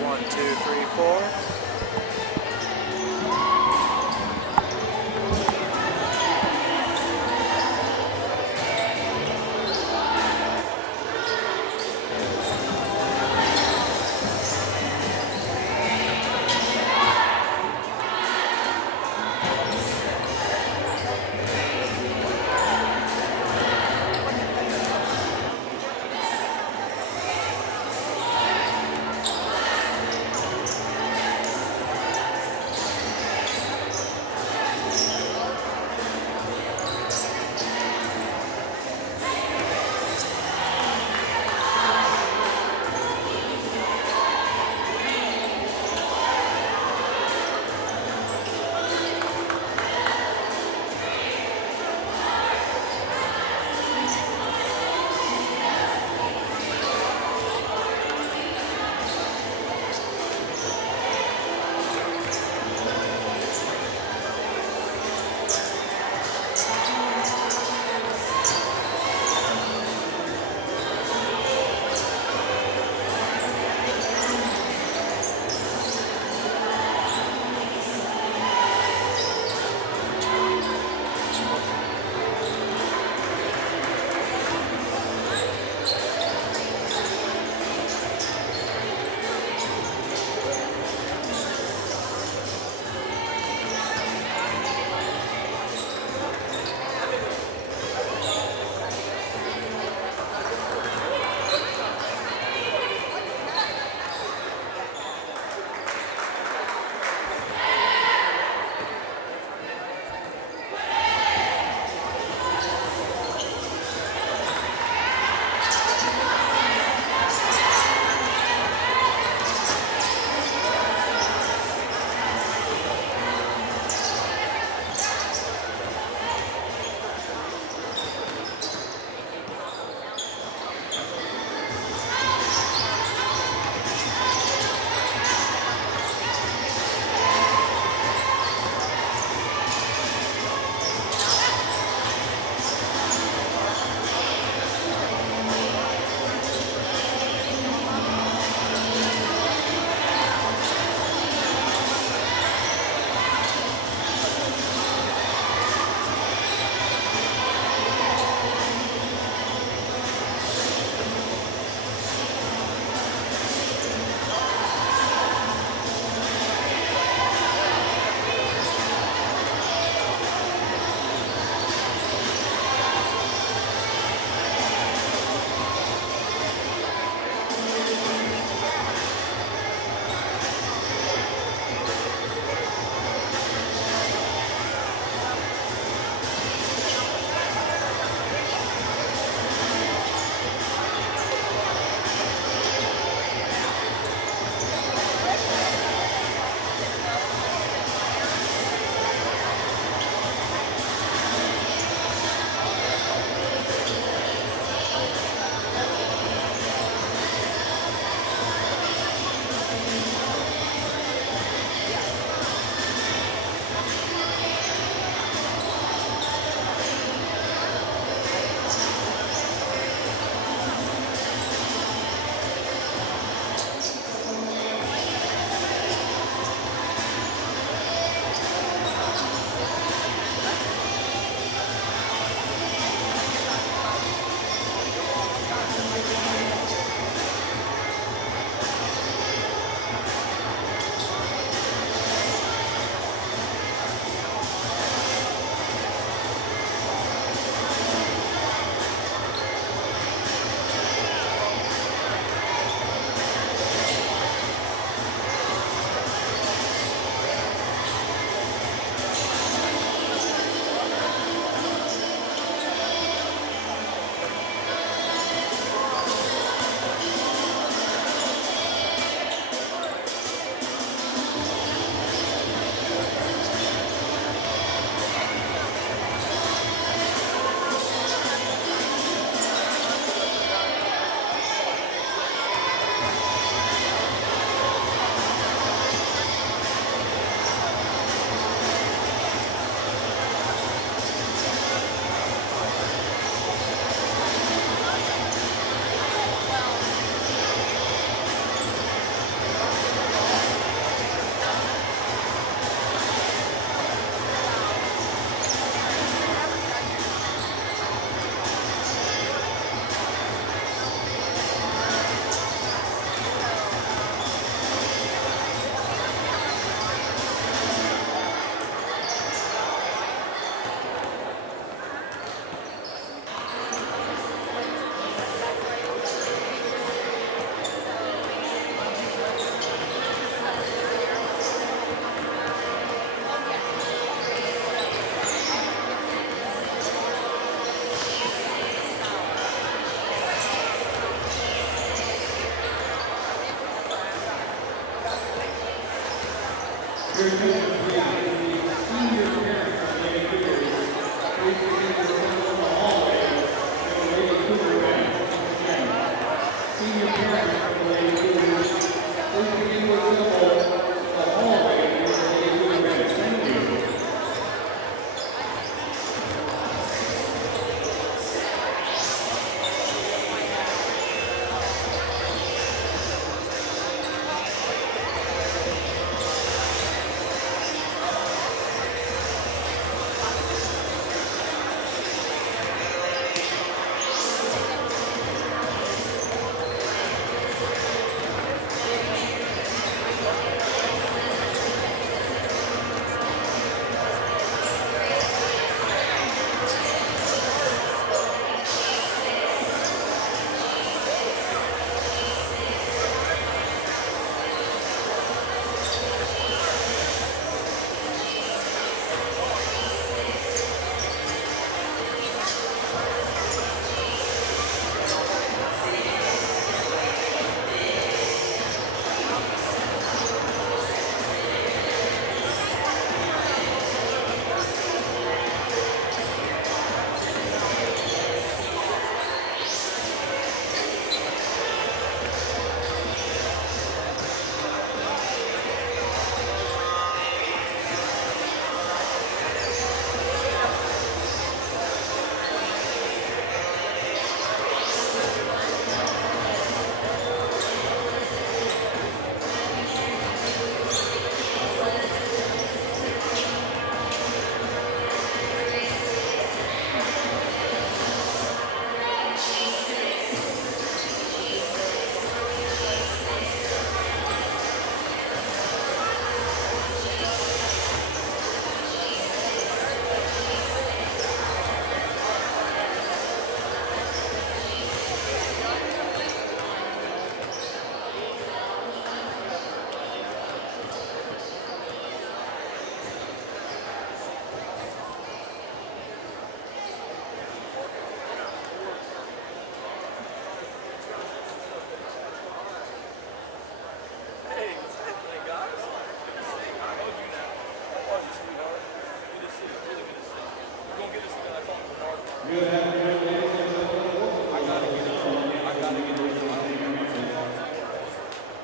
1, 2, 3, 4.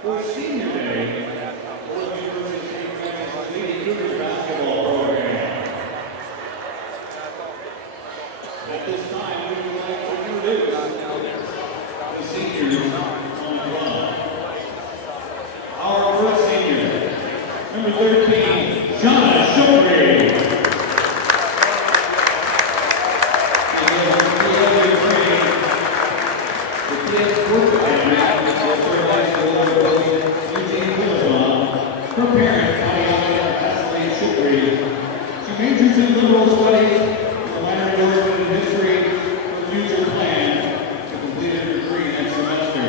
For senior day, Wesleyan University's leading Tues basketball program. At this time, we would like to introduce the seniors on the club. Our first senior, number 13, John Shulgrave. Her parents, Wesleyan Shulgrave. She majors in liberal studies with a minor endorsement in history with future plans to complete her degree next semester.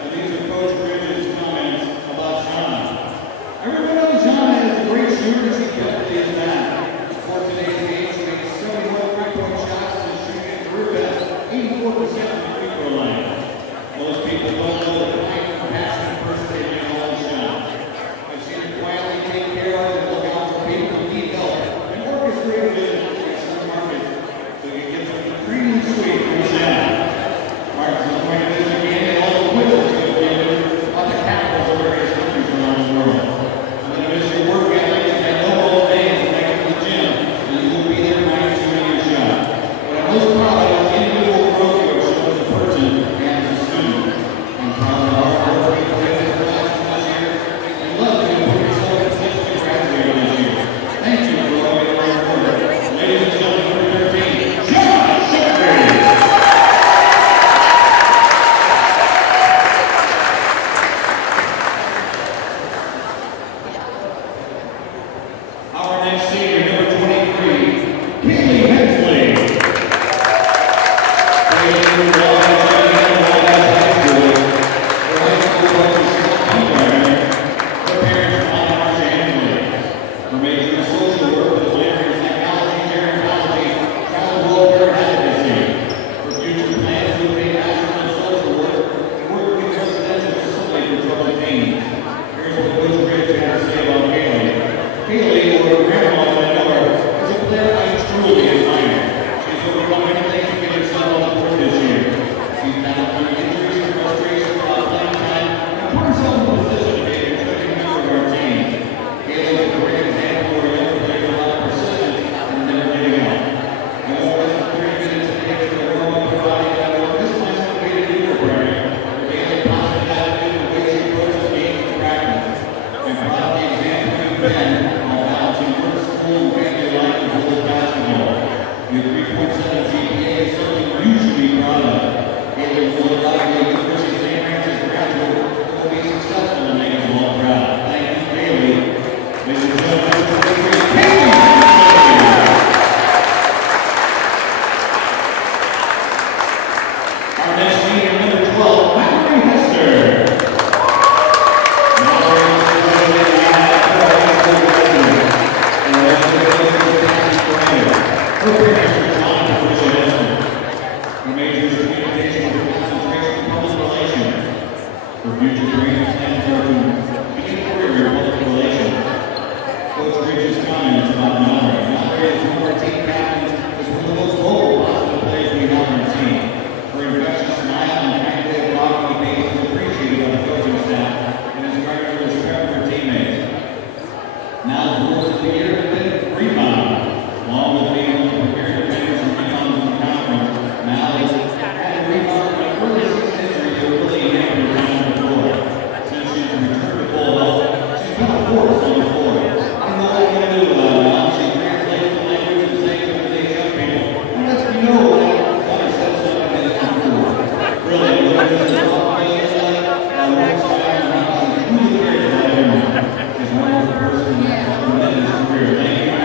And these are Coach Bridges' comments about John. Everyone knows John is a great shooter. She definitely is that. For today's game, she made 71 three-point shots and shooting at career best 84% from the free throw line. Most people don't know the kind of passionate person they make all the shots. I've seen her quietly take care of and look out for people who need help and orchestrate a vision in some markets so you can get something extremely sweet from the sound. Mark's is going to this again and all the quizzes that have given about the capitals of various countries around the world. I'm going to miss your work ethic as I know all days when I get to the gym and you will be there right to your shot. But I'm most proud of the individual growth you have shown as a person and as a student. I'm proud of our hard work you put into the class this year and love that you put yourself in such a graduate this year. Thank you for all your hard work. Ladies and gentlemen, number 13, John Shulgrave. Our next senior, number 23, Hutzell Her major in social work with a minor in psychology, gerontology, child welfare, and advocacy. Her future plans to be a master in social work and work with residential facility for troubled teens. Here's what Coach Ridley had to say about Haley. Coach Ridge's comments about Mallory. Mallory is one of our team captains, is one of the most vocal, positive players we have on our team. Her infectious smile and kind way of talking made us appreciated by the coaching staff and has garnered the respect of her teammates. Now, the rules of the year have been rebound. Along with being one of the premier defenders and rebounds in the conference, Mallory had a rebound in the early season history that really hampered her down the floor. Since she's returned to full health, she's been a force on the floor. I don't know what we're going to do about it now. She translates the language and saying to today's young people, and lets me know that God said something that is not true. Really, what it is about playing like Wesleyan and how she truly cares about everyone. She's one of the person that has tremendous career. Thank you.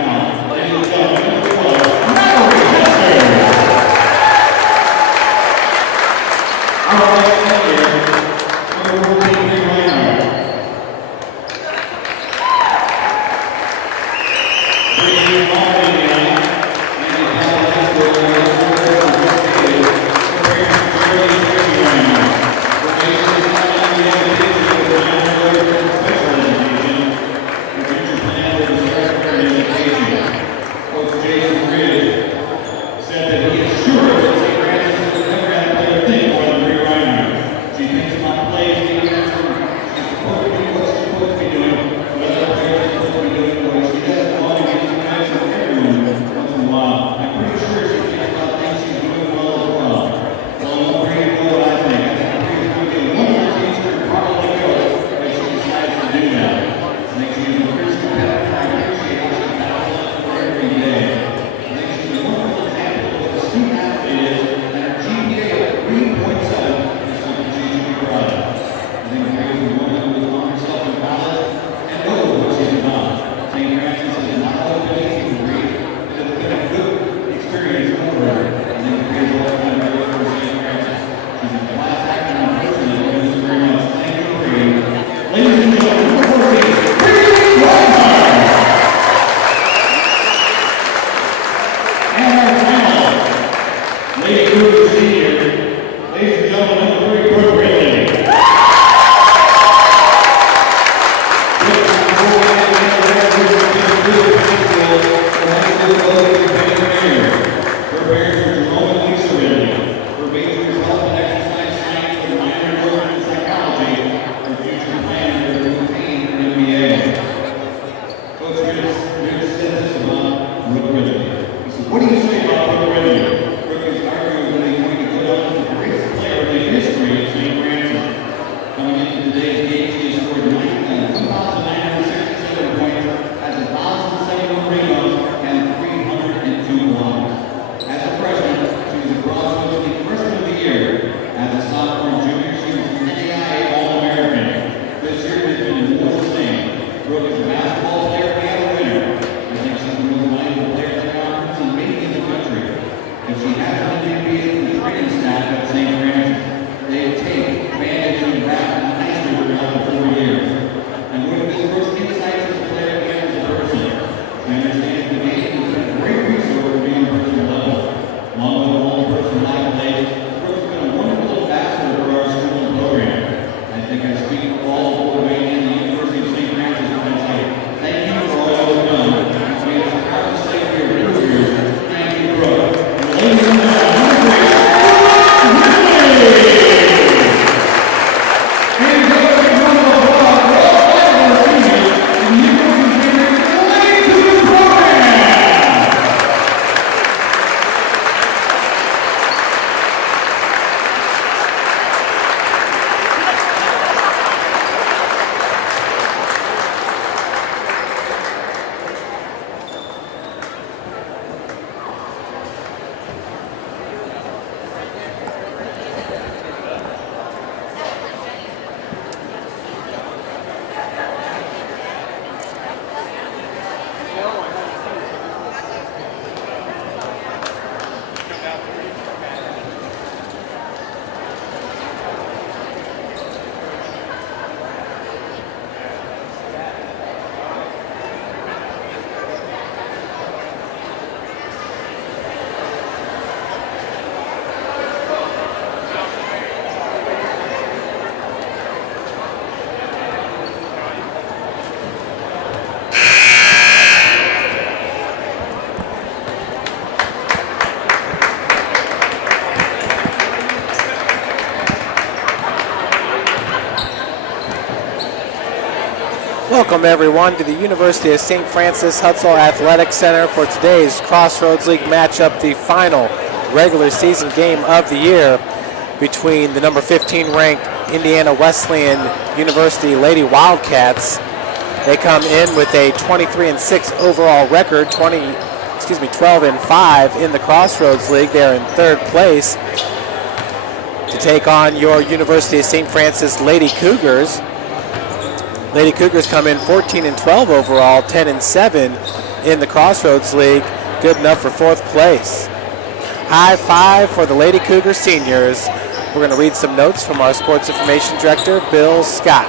Welcome everyone to the University of St. Francis Hutzell Athletic Center for today's Crossroads League matchup, the final regular season game of the year between the number 15 ranked Indiana Wesleyan University Lady Wildcats. They come in with a 23-6 overall record, 12-5 in the Crossroads League. They are in third place to take on your University of St. Francis Lady Cougars. Lady Cougars come in 14-12 overall, 10-7 in the Crossroads League, good enough for fourth place. High five for the Lady Cougar seniors. We're going to read some notes from our sports information director, Bill Scott.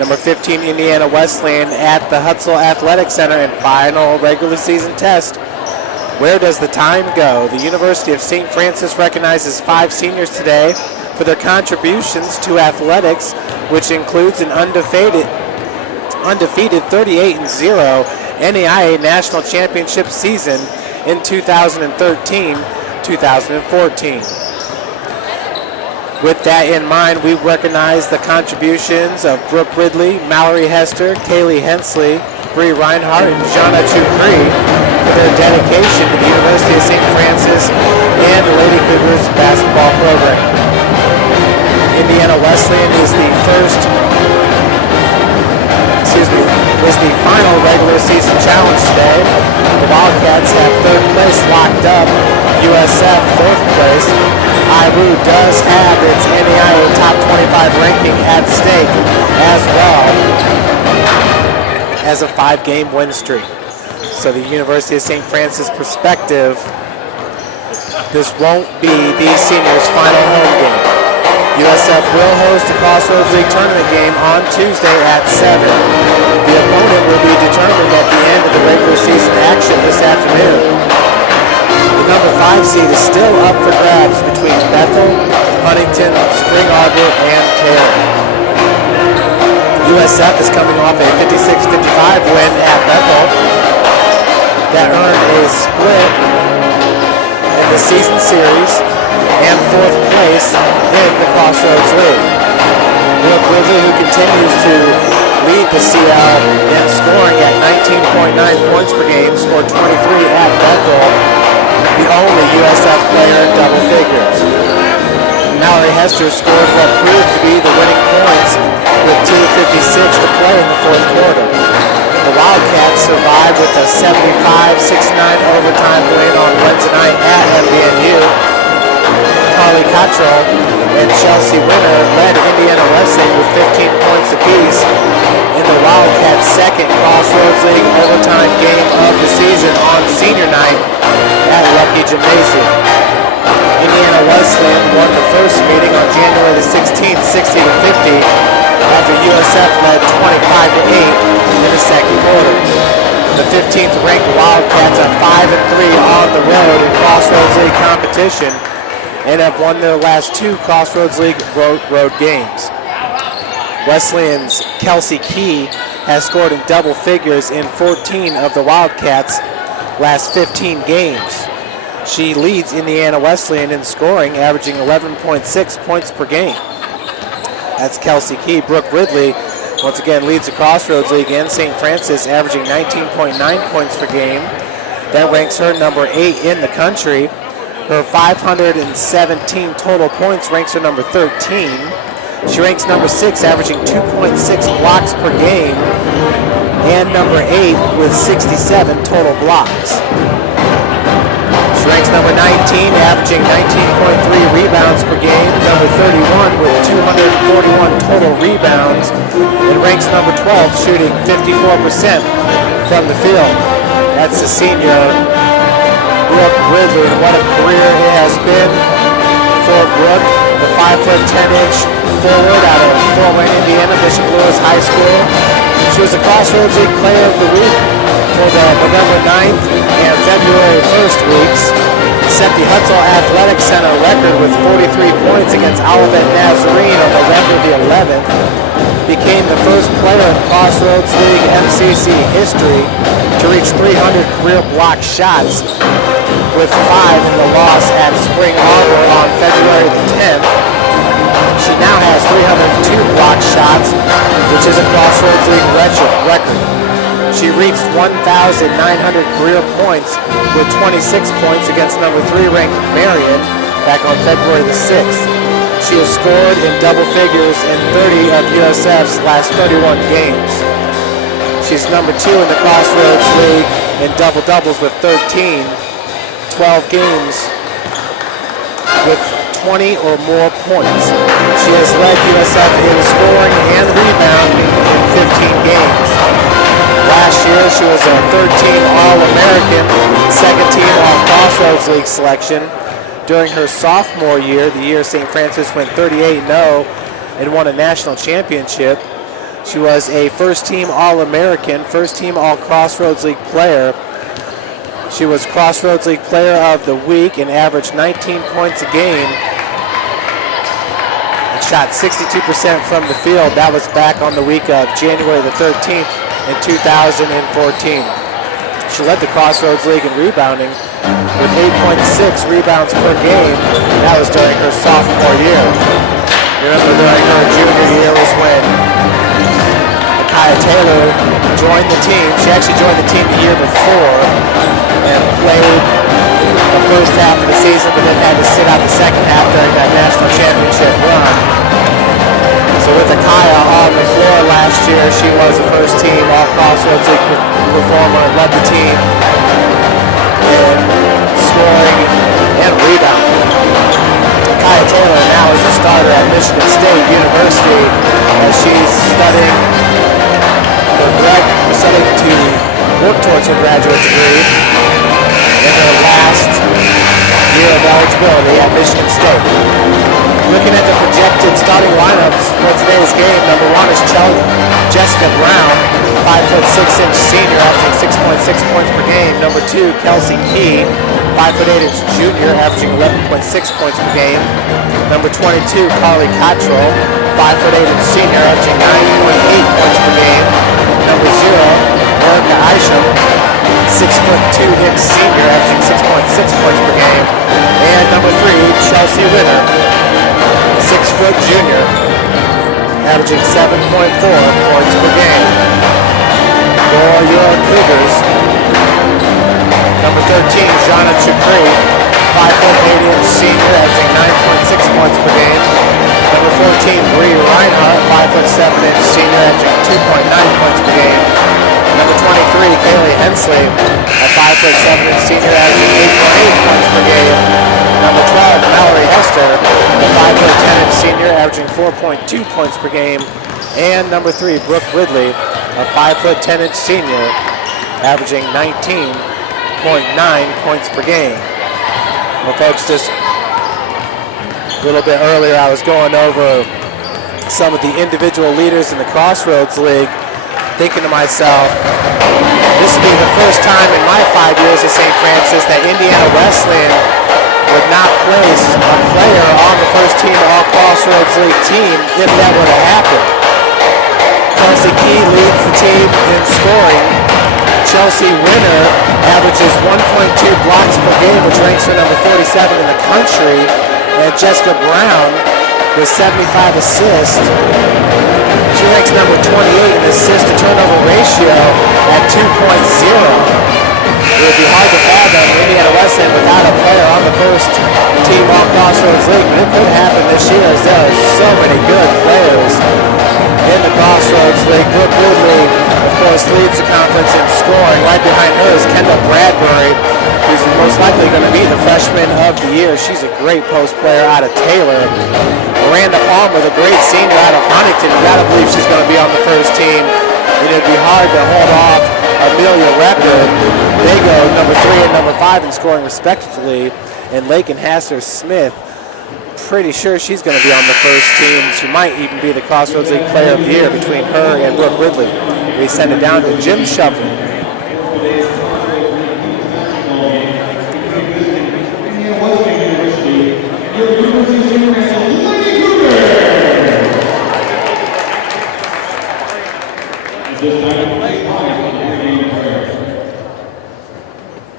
Number 15, Indiana Wesleyan at the Hutzell Athletic Center in final regular season test. Where does the time go? The University of St. Francis recognizes 5 seniors today for their contributions to athletics, which includes an undefeated 38-0 NAIA National Championship season in 2013-2014. With that in mind, we recognize the contributions of Brooke Ridley, Mallory Hester, Kaylee Hensley, Bree Reinhardt, and Jana Chupri for their dedication to the University of St. Francis and the Lady Cougars basketball program. Indiana Wesleyan is the final regular season challenge today. The Wildcats have third place locked up, USF fourth place. IWU does have its NAIA top 25 ranking at stake as well as a 5-game win streak. So the University of St. Francis perspective, this won't be these seniors' final home game. USF will host a Crossroads League tournament game on Tuesday at 7. The opponent will be determined at the end of the regular season action this afternoon. The number 5 seed is still up for grabs between Bethel, Huntington, Spring Arbor, and Taylor. USF is coming off a 56-55 win at Bethel that earned a split in the season series and fourth place in the Crossroads League. Brooke Ridley, who continues to lead the CL in scoring at 19.9 points per game, scored 23 at Bethel, the only USF player in double figures. Mallory Hester scored what proved to be the winning points with 2:56 to play in the fourth quarter. The Wildcats survived with a 75-69 overtime win on Wednesday night at MBNU. Carly Cottrell and Chelsea Winner led Indiana Wesleyan with 15 points apiece in the Wildcats' second Crossroads League overtime game of the season on senior night at Lucky Gymnasium. Indiana Wesleyan won the first meeting on January the 16th, 60-50, after USF led 25-8 in the second quarter. The 15th ranked Wildcats are 5-3 on the road in Crossroads League competition and have won their last 2 Crossroads League road games. Wesleyan's Kelsey Key has scored in double figures in 14 of the Wildcats' last 15 games. She leads Indiana Wesleyan in scoring, averaging 11.6 points per game. That's Kelsey Key. Brooke Ridley once again leads the Crossroads League in St. Francis, averaging 19.9 points per game. That ranks her number 8 in the country. Her 517 total points ranks her number 13. She ranks number 6, averaging 2.6 blocks per game, and number 8 with 67 total blocks. She ranks number 19, averaging 19.3 rebounds per game, number 31 with 241 total rebounds, and ranks number 12, shooting 54% from the field. That's the senior Brooke Ridley, and what a career it has been for Brooke, the 5'10" forward out of Fort Wayne, Indiana, Bishop Lewis High School. She was the Crossroads League Player of the Week for the November 9th and February 1st weeks. Set the Hutzell Athletic Center record with 43 points against Olivet Nazarene on November the 11th. Became the first player in Crossroads League MCC history to reach 300 career block shots, with 5 in the loss at Spring Arbor on February the 10th. She now has 302 block shots, which is a Crossroads League record. She reached 1,900 career points with 26 points against number 3 ranked Marion back on February the 6th. She has scored in double figures in 30 of USF's last 31 games. She's number 2 in the Crossroads League in double-doubles with 13, 12 games with 20 or more points. She has led USF in scoring and rebounding in 15 games. Last year, she was a third-team All-American, second-team All-Crossroads League selection. During her sophomore year, the year St. Francis went 38-0 and won a national championship, she was a first-team All-American, first-team All-Crossroads League player. She was Crossroads League Player of the Week and averaged 19 points a game and shot 62% from the field. That was back on the week of January the 13th in 2014. She led the Crossroads League in rebounding with 8.6 rebounds per game. That was during her sophomore year. Remember, during her junior year was when Kaya Taylor joined the team. She actually joined the team the year before and played the first half of the season, but then had to sit out the second half during that national championship run. So with Akaya on the floor last year, she was a first-team All-Crossroads League performer, led the team in scoring and rebounding. Akaya Taylor now is a starter at Michigan State University as she's studying to work towards her graduate degree in her last year of eligibility at Michigan State. Looking at the projected starting lineups for today's game, number 1 is Jessica Brown, 5'6" senior, averaging 6.6 points per game. Number 2, Kelsey Key, 5'8" junior, averaging 11.6 points per game. Number 22, Carly Cottrell, 5'8" senior, averaging 9.8 points per game. Number 0, Erica Isham, 6'2" senior, averaging 6.6 points per game. And number 3, Chelsea Winner, 6' junior, averaging 7.4 points per game. For your Cougars, number 13, Jana Chukri, 5'8" senior, averaging 9.6 points per game. Number 14, Bree Reinhardt, 5'7" senior, averaging 2.9 points per game. Number 23, Kaylee Hensley, a 5'7" senior, averaging 8.8 points per game. Number 12, Mallory Hester, a 5'10" senior, averaging 4.2 points per game. And number 3, Brooke Ridley, a 5'10" senior, averaging 19.9 points per game. Well, folks, just a little bit earlier, I was going over some of the individual leaders in the Crossroads League, thinking to myself, this would be the first time in my 5 years at St. Francis that Indiana Wesleyan would not place a player on the first team All-Crossroads League team if that were to happen. Kelsey Key leads the team in scoring. Chelsea Winner averages 1.2 blocks per game, which ranks her number 47 in the country. And Jessica Brown with 75 assists. She ranks number 28 in assist to turnover ratio at 2.0. It would be hard to fathom Indiana Wesleyan without a player on the first team All-Crossroads League, but it could happen this year as there are so many good players in the Crossroads League. Brooke Ridley, of course, leads the conference in scoring. Right behind her is Kendall Bradbury, who's most likely going to be the freshman of the year. She's a great post player out of Taylor. Miranda Palmer, the great senior out of Huntington. You got to believe she's going to be on the first team. And it'd be hard to hold off Amelia Record. They go number 3 and number 5 in scoring respectively. And Lakin Hasser-Smith, pretty sure she's going to be on the first team. She might even be the Crossroads League Player of the Year between her and Brooke Ridley. We send it down to Jim Shovel.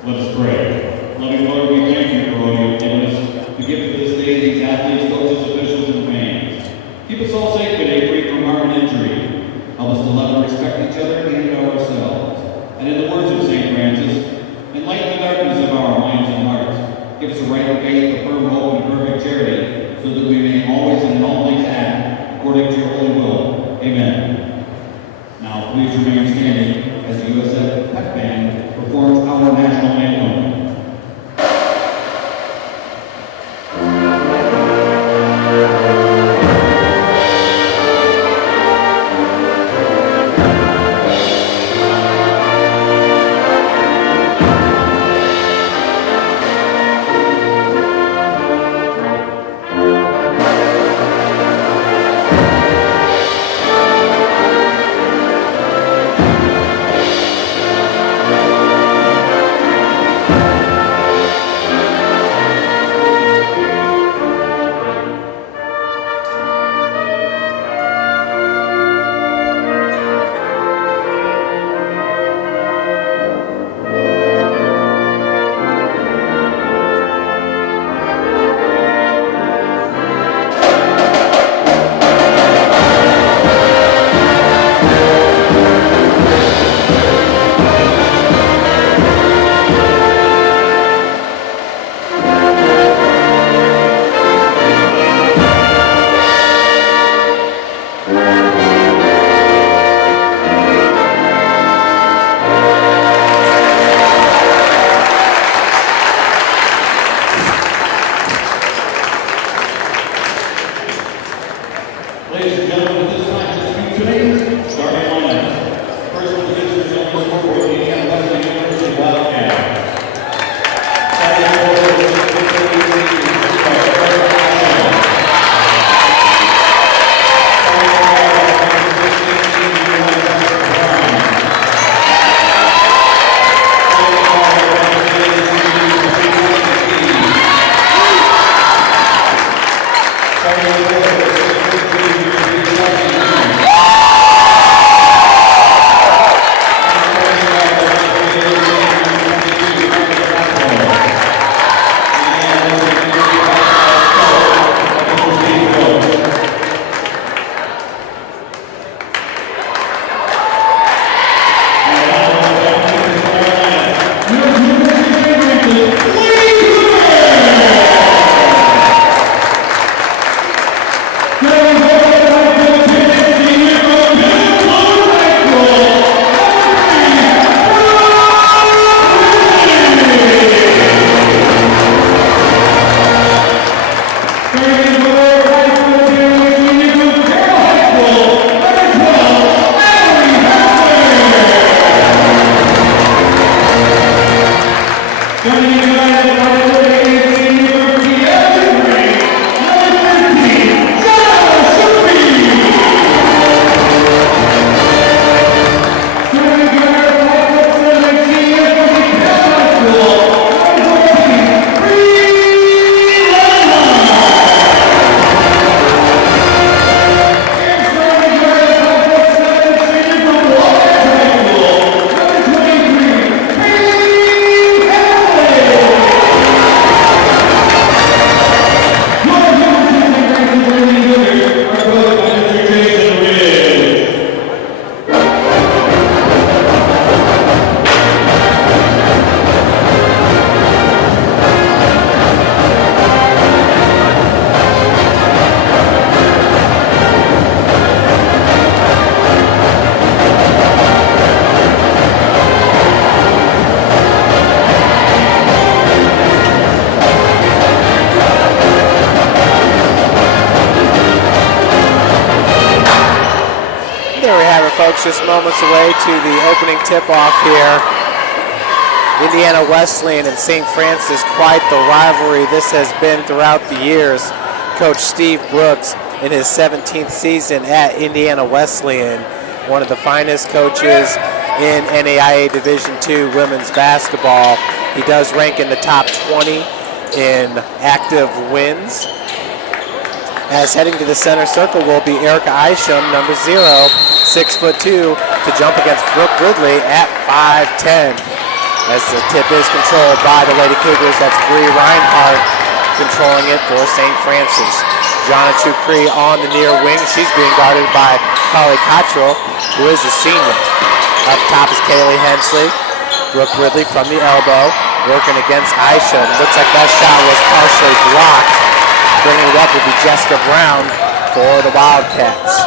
Let us pray. Loving Lord, we thank you for all you have given us. The gift of this day, these athletes, coaches, officials, and fans. Folks, just moments away to the opening tip-off here. Indiana Wesleyan and St. Francis, quite the rivalry this has been throughout the years. Coach Steve Brooks in his 17th season at Indiana Wesleyan, one of the finest coaches in NAIA Division II women's basketball. He does rank in the top 20 in active wins. As heading to the center circle will be Erica Isham, number 0, 6'2", to jump against Brooke Ridley at 5'10". As the tip is controlled by the Lady Cougars, that's Bree Reinhardt controlling it for St. Francis. Jonna Chukri on the near wing. She's being guarded by Carly Cottrell, who is a senior. Up top is Kaylee Hensley. Brooke Ridley from the elbow, working against Isham. Looks like that shot was partially blocked. Bringing it up will be Jessica Brown for the Wildcats.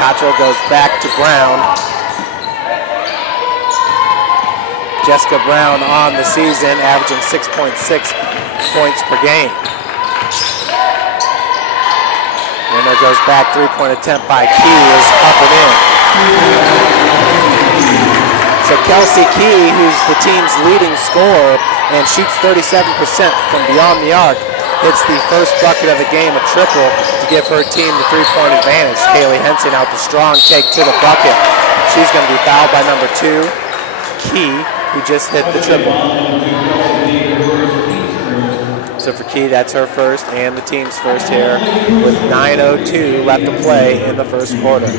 Cottrell goes back to Brown. Jessica Brown on the season, averaging 6.6 points per game. Winner goes back, three-point attempt by Key is up and in. So Kelsey Key, who's the team's leading scorer and shoots 37% from beyond the arc, hits the first bucket of the game, a triple, to give her team the three-point advantage. Kaylee Henson out the strong take to the bucket. She's going to be fouled by number 2, Key, who just hit the triple. So for Key, that's her first and the team's first here with 9:02 left to play in the first quarter.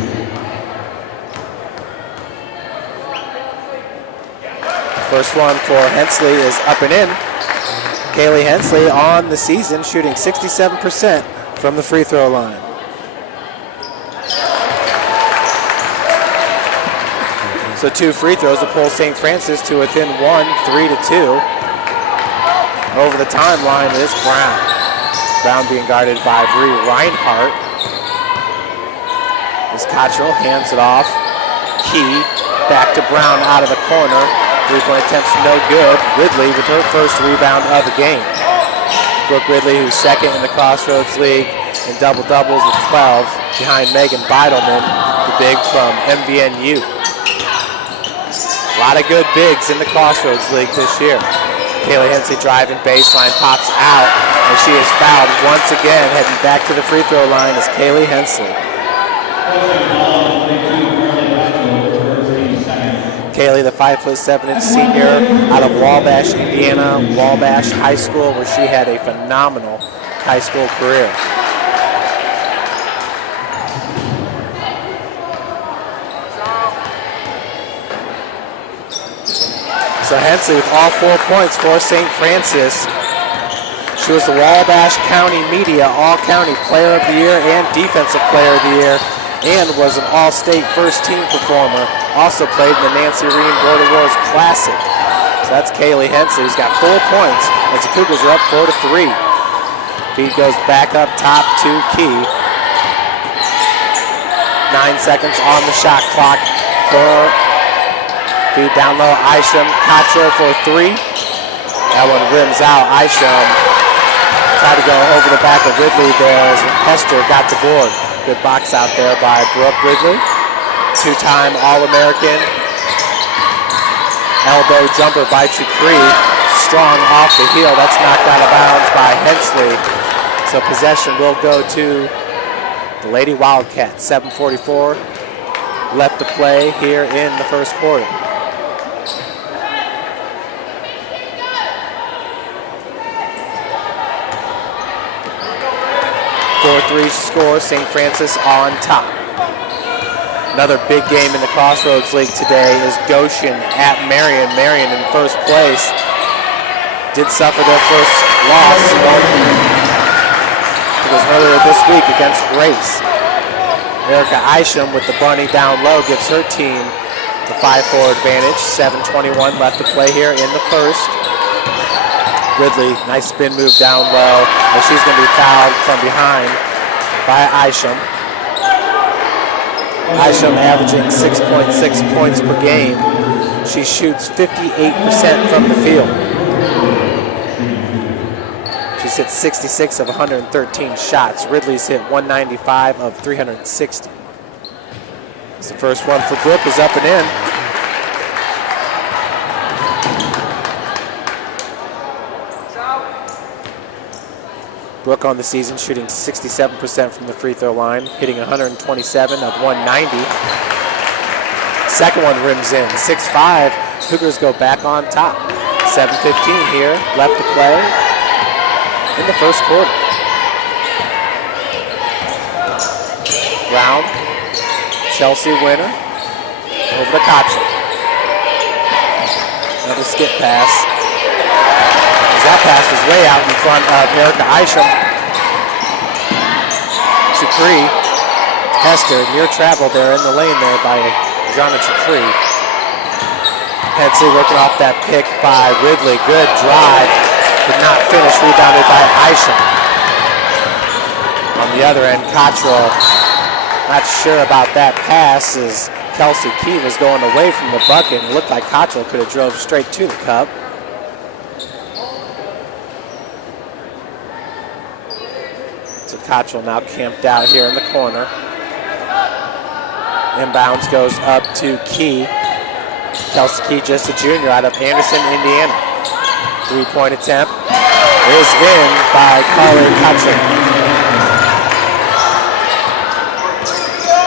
First one for Hensley is up and in. Kaylee Hensley on the season shooting 67% from the free throw line. So 2 free throws to pull St. Francis to within 1, 3-2. Over the timeline is Brown. Brown being guarded by Bree Reinhardt. As Cottrell hands it off. Key back to Brown out of the corner. Three-point attempts no good. Ridley with her first rebound of the game. Brooke Ridley, who's second in the Crossroads League in double-doubles with 12, behind Megan Beidelman, the big from MVNU. A lot of good bigs in the Crossroads League this year. Kaylee Hensley driving baseline, pops out, and she is fouled once again. Heading back to the free throw line is Kaylee Hensley. Kaylee, the 5'7" senior out of Wabash, Indiana, Wabash High School, where she had a phenomenal high school career. So Hensley with all 4 points for St. Francis. She was the Wabash County Media All-County Player of the Year and Defensive Player of the Year, and was an All-State first-team performer. Also played in the Nancy Ream Border Wars Classic. So that's Kaylee Hensley, who's got 4 points as the Cougars are up 4-3. Feed goes back up top to Key. 9 seconds on the shot clock for feed down low. Isham, Cottrell for 3. That one rims out. Isham tried to go over the back of Ridley there as Hester got the board. Good box out there by Brooke Ridley. 2-time All-American. Elbow jumper by Chukri. Strong off the heel. That's knocked out of bounds by Hensley. So possession will go to the Lady Wildcats. 7:44 left to play here in the first quarter. 4-3 score, St. Francis on top. Another big game in the Crossroads League today is Goshen at Marion. Marion in first place. Did suffer their first loss. It was earlier this week against Grace. Erica Isham with the bunny down low gives her team the 5-4 advantage. 7:21 left to play here in the first. Ridley, nice spin move down low, and she's going to be fouled from behind by Isham. Isham averaging 6.6 points per game. She shoots 58% from the field. She's hit 66 of 113 shots. Ridley's hit 195 of 360. It's the first one for Brooke is up and in. Brooke on the season shooting 67% from the free throw line, hitting 127 of 190. Second one rims in, 6-5. Cougars go back on top. 7:15 here, left to play in the first quarter. Brown, Chelsea Winner, over to Kochel. Another skip pass. That pass was way out in front of Erica Isham. Chukri, Hester, near travel there in the lane there by Jana Chukri. Hensley working off that pick by Ridley. Good drive, could not finish, rebounded by Isham. On the other end, Cottrell, not sure about that pass as Kelsey Key was going away from the bucket. It looked like Cottrell could have drove straight to the cup. Cottrell now camped out here in the corner. Inbounds goes up to Key. Kelsey Key, just a junior out of Anderson, Indiana. 3-point attempt is in by Carly Cottrell.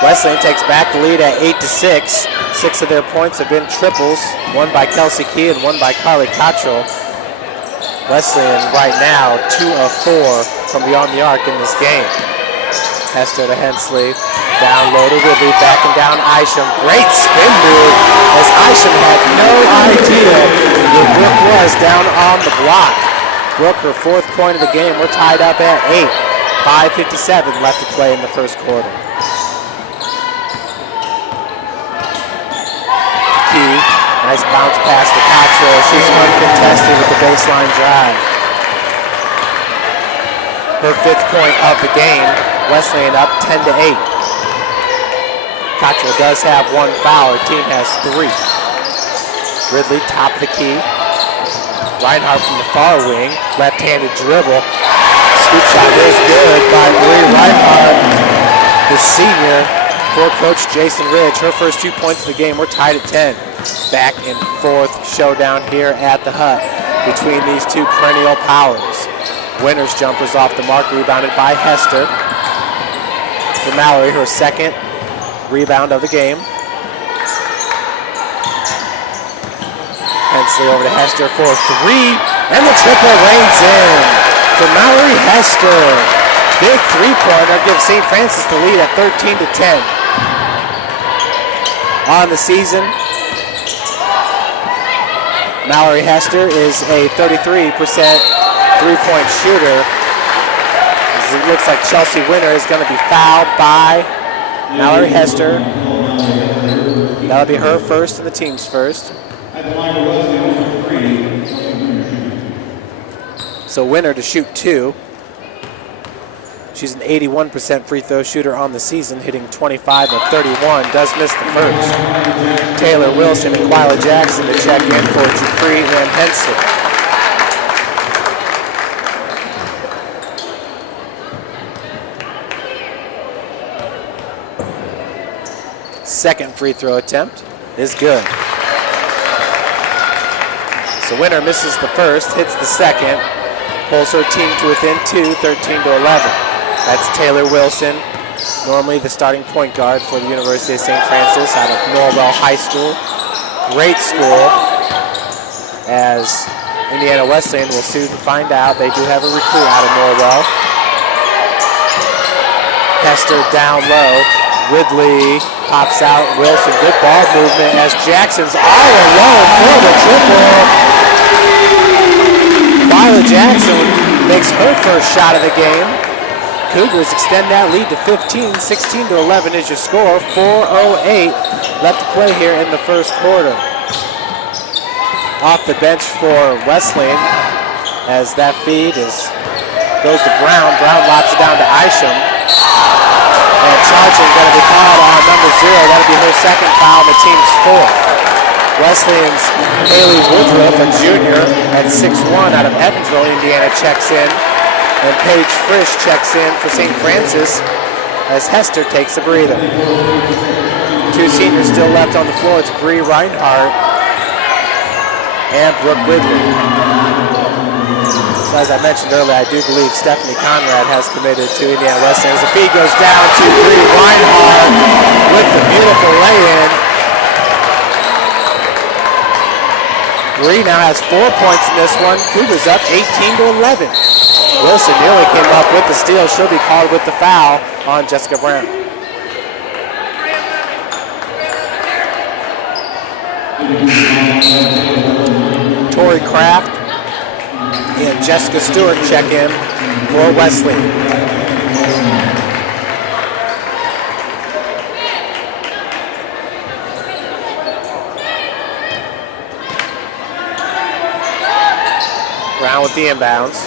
Wesleyan takes back the lead at 8-6. 6 of their points have been triples, one by Kelsey Key and one by Carly Cottrell. Wesleyan right now 2 of 4 from beyond the arc in this game. Hester to Hensley, down low to Ridley, backing down Isham. Great spin move as Isham had no idea where Brooke was down on the block. Brooke, her 4th point of the game. We're tied up at 8. 5:57 left to play in the first quarter. Key. Nice bounce pass to Cottrell. She's uncontested with the baseline drive. Her 5th point of the game. Wesleyan up 10-8. Cottrell does have 1 foul. Her team has 3. Ridley, top of the key. Reinhardt from the far wing. Left-handed dribble. Scoop shot is good by Bree Reinhardt, the senior, for Coach Jason Ridge. Her first 2 points of the game. We're tied at 10. Back and forth showdown here at the Hut between these two perennial powers. Winner's jumper's off the mark, rebounded by Hester. For Mallory, her 2nd rebound of the game. Hensley over to Hester for 3, and the triple rains in for Mallory Hester. Big 3-pointer gives St. Francis the lead at 13-10. On the season, Mallory Hester is a 33% 3-point shooter. It looks like Chelsea Winner is going to be fouled by Mallory Hester. That'll be her first and the team's first. So Winner to shoot 2. She's an 81% free throw shooter on the season, hitting 25 of 31. Does miss the first. Taylor Wilson and Quila Jackson to check in for Dupree and Hensley. Second free throw attempt is good. So Winner misses the first, hits the second, pulls her team to within 2, 13-11. That's Taylor Wilson, normally the starting point guard for the University of St. Francis out of Norwell High School. Great school, as Indiana Wesleyan will soon find out. They do have a recruit out of Norwell. Hester down low. Ridley pops out. Wilson, good ball movement as Jackson's all alone for the triple. Viola Jackson makes her first shot of the game. Cougars extend that lead to 15. 16-11 is your score. 4:08 left to play here in the first quarter. Off the bench for Wesleyan as that feed goes to Brown. Brown lobs it down to Isham. And charging going to be called on number 0. That'll be her second foul, the team's fourth. Wesleyan's Haley Woodruff, a junior at 6'1" out of Evansville, Indiana, checks in. And Paige Frisch checks in for St. Francis as Hester takes a breather. 2 seniors still left on the floor. It's Bree Reinhardt and Brooke Ridley. So as I mentioned earlier, I do believe Stephanie Conrad has committed to Indiana Wesleyan. As the feed goes down to Bree Reinhardt with the beautiful lay-in. Bree now has 4 points in this one. Cougars up 18-11. Wilson nearly came up with the steal. She'll be called with the foul on Jessica Brown. Tori Kraft and Jessica Stewart check in for Wesleyan. Brown with the inbounds.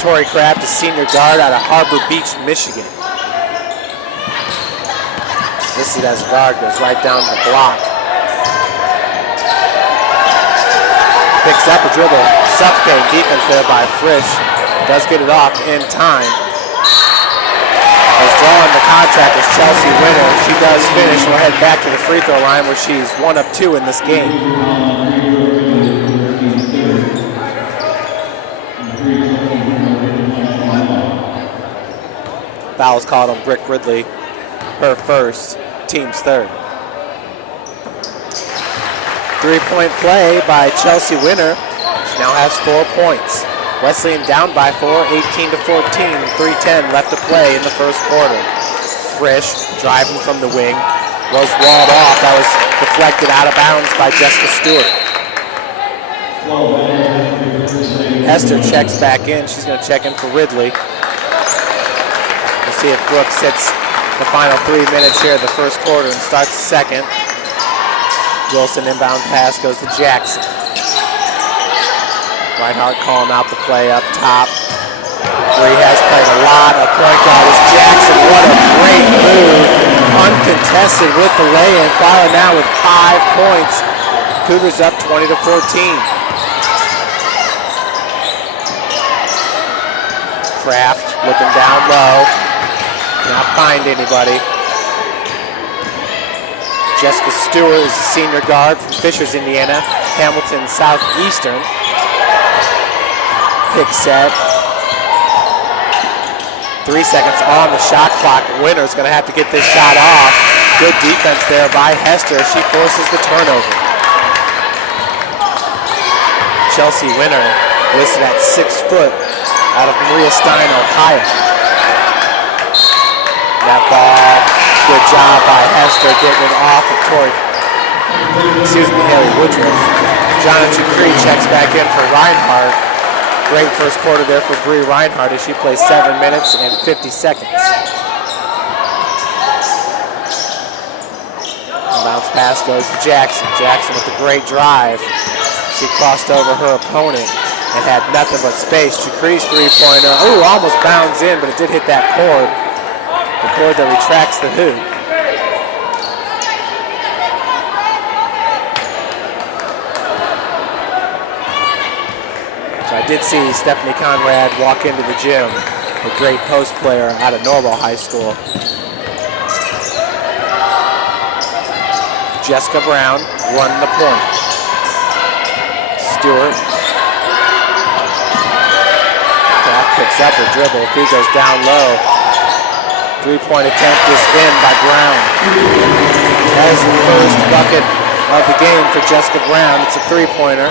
Tori Kraft, a senior guard out of Harbor Beach, Michigan. Listed as a guard, goes right down the block. Picks up a dribble, suffocating defense there by Frisch. Does get it off in time. As drawing the contract is Chelsea Winner. She does finish. We'll head back to the free throw line where she's 1 of 2 in this game. Foul's called on Brick Ridley, her first, team's third. 3-point play by Chelsea Winner. She now has 4 points. Wesleyan down by 4, 18-14, 3:10 left to play in the first quarter. Frisch driving from the wing, was walled off. That was deflected out of bounds by Jessica Stewart. Hester checks back in. She's going to check in for Ridley. We'll see if Brooks hits the final 3 minutes here of the first quarter and starts the second. Wilson inbound pass goes to Jackson. Reinhardt calling out the play up top. Bree has played a lot of point guard as Jackson. What a great move. Uncontested with the lay-in. Fowler now with 5 points. Cougars up 20-14. Kraft looking down low. Not find anybody. Jessica Stewart is a senior guard from Fishers, Indiana, Hamilton Southeastern. Pick set. 3 seconds on the shot clock. Winner's going to have to get this shot off. Good defense there by Hester as she forces the turnover. Chelsea Winner listed at 6 foot out of Maria Stein, Ohio. That ball. Good job by Hester getting it off of Haley Woodruff. Jonathan Cree checks back in for Reinhardt. Great first quarter there for Bree Reinhardt as she plays 7 minutes and 50 seconds. Bounce pass goes to Jackson. Jackson with a great drive. She crossed over her opponent and had nothing but space. Cree's three-pointer. Ooh, almost bounds in, but it did hit that cord. The cord that retracts the hoop. So I did see Stephanie Conrad walk into the gym, a great post player out of Norwell High School. Jessica Brown running the point. Stewart. Kraft picks up her dribble. Feed goes down low. Three-point attempt is in by Brown. That is the first bucket of the game for Jessica Brown. It's a three-pointer.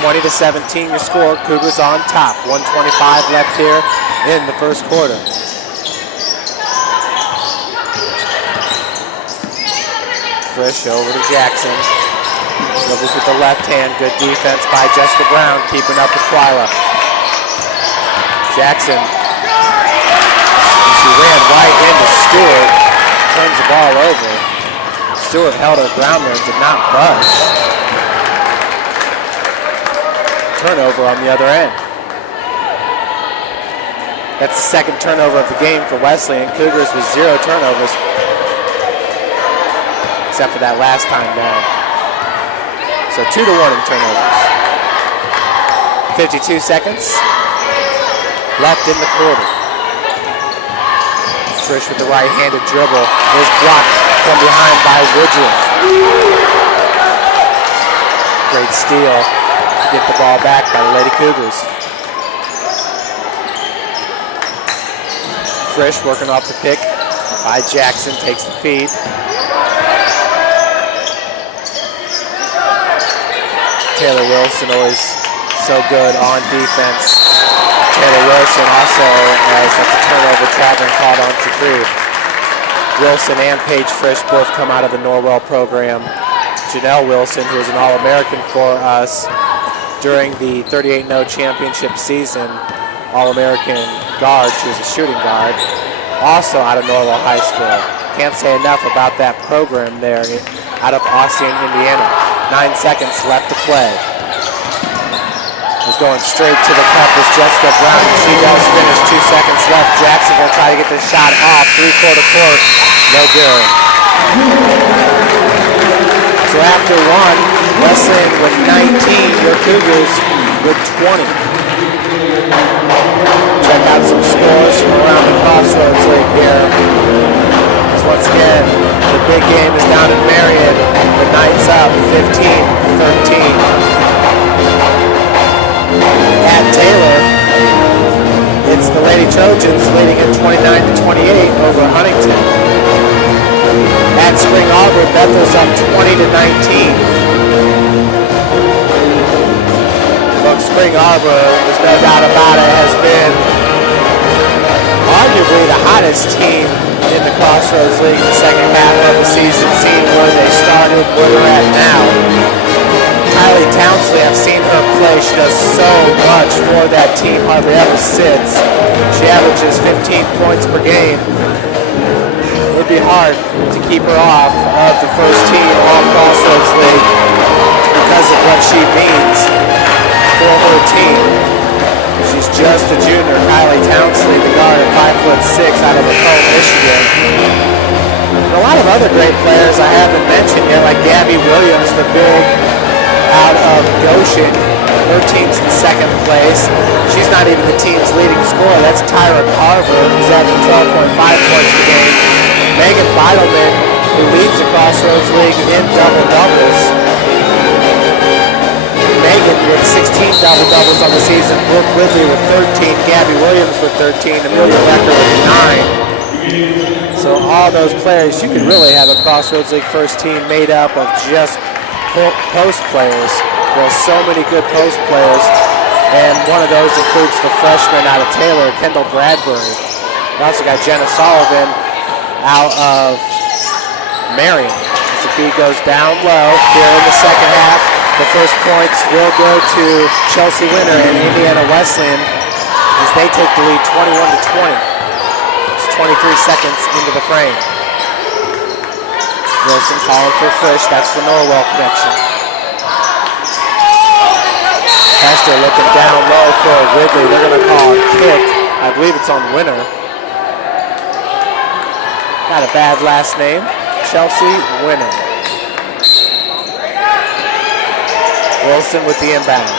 20-17 your score. Cougars on top. 1:25 left here in the first quarter. Frisch over to Jackson. Dribbles with the left hand. Good defense by Jessica Brown, keeping up with Twyla. Jackson. She ran right into Stewart. Turns the ball over. Stewart held her ground there and did not budge. Turnover on the other end. That's the second turnover of the game for Wesleyan. Cougars with 0 turnovers. Except for that last time down. So 2-1 in turnovers. 52 seconds left in the quarter. Frisch with the right-handed dribble is blocked from behind by Woodruff. Great steal. Get the ball back by the Lady Cougars. Frisch working off the pick by Jackson, takes the feed. Taylor Wilson always so good on defense. Taylor Wilson also has a turnover traveling called on to 3. Wilson and Paige Frisch both come out of the Norwell program. Janelle Wilson, who was an All-American for us during the 38-0 championship season, All-American guard. She was a shooting guard, also out of Norwell High School. Can't say enough about that program there out of Ossian, Indiana. 9 seconds left to play. Is going straight to the cup is Jessica Brown. She does finish. 2 seconds left. Jackson will try to get this shot off. 3/4 court. No good. So after one, Wesleyan with 19, your Cougars with 20. Check out some scores from around the Crossroads League here. As once again, the big game is down in Marion. The Knights up 15-13. At Taylor, it's the Lady Trojans leading at 29-28 over Huntington. At Spring Arbor, Bethel's up 20-19. Look, Spring Arbor, there's no doubt about it, has been arguably the hottest team in the Crossroads League in the second half of the season, seeing where they started, where they're at now. Kylie Townsley, I've seen her play. She does so much for that team, hardly ever sits. She averages 15 points per game. It'd be hard to keep her off of the first team all Crossroads League because of what she means for her team. She's just a junior. Kylie Townsley, the guard at 5'6" out of Macomb, Michigan. And a lot of other great players I haven't mentioned yet, like Gabby Williams, the big out of Goshen. Her team's in second place. She's not even the team's leading scorer. That's Tyra Carver, who's averaging 12.5 points per game. Megan Beidelman, who leads the Crossroads League in double-doubles. Megan with 16 double-doubles on the season. Brooke Ridley with 13. Gabby Williams with 13. Amelia Becker with 9. So all those players, you could really have a Crossroads League first team made up of just post players. There's so many good post players, and one of those includes the freshman out of Taylor, Kendall Bradbury. We also got Jenna Sullivan out of Marion. As the feed goes down low here in the second half. The first points will go to Chelsea Winter and Indiana Wesleyan as they take the lead 21-20. It's 23 seconds into the frame. Wilson calling for Frisch. That's the Norwell connection. Hester looking down low for Ridley. They're going to call a kick. I believe it's on Winter. Not a bad last name. Chelsea Winter. Wilson with the inbounds.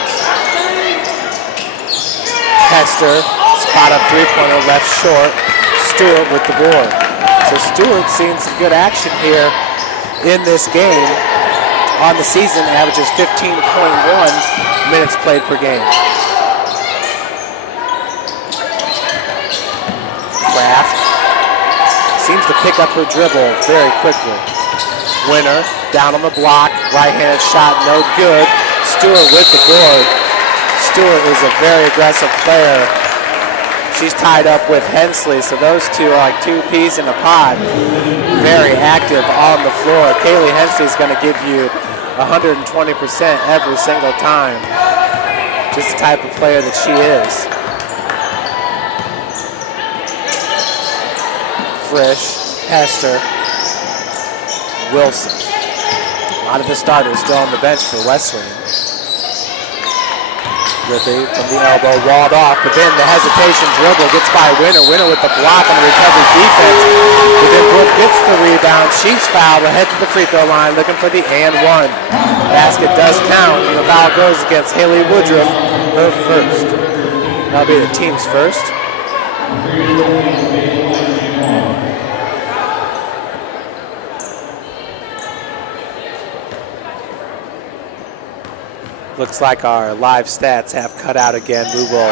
Hester, spot up three-pointer left short. Stewart with the board. So Stewart's seeing some good action here in this game. On the season, averages 15.1 minutes played per game. Kraft seems to pick up her dribble very quickly. Winner down on the block, right-handed shot, no good. Stewart with the board. Stewart is a very aggressive player. She's tied up with Hensley, so those two are like two peas in a pod. Very active on the floor. Kaylee Hensley's going to give you 120% every single time. Just the type of player that she is. Frisch, Hester, Wilson. A lot of the starters still on the bench for Wesleyan. Ridley from the elbow, walled off, but then the hesitation dribble gets by Winner. Winner with the block on the recovery defense. But then Brooke gets the rebound. She's fouled. We'll head to the free throw line looking for the and one. Basket does count, and the foul goes against Haley Woodruff, her first. That'll be the team's first. Looks like our live stats have cut out again. We will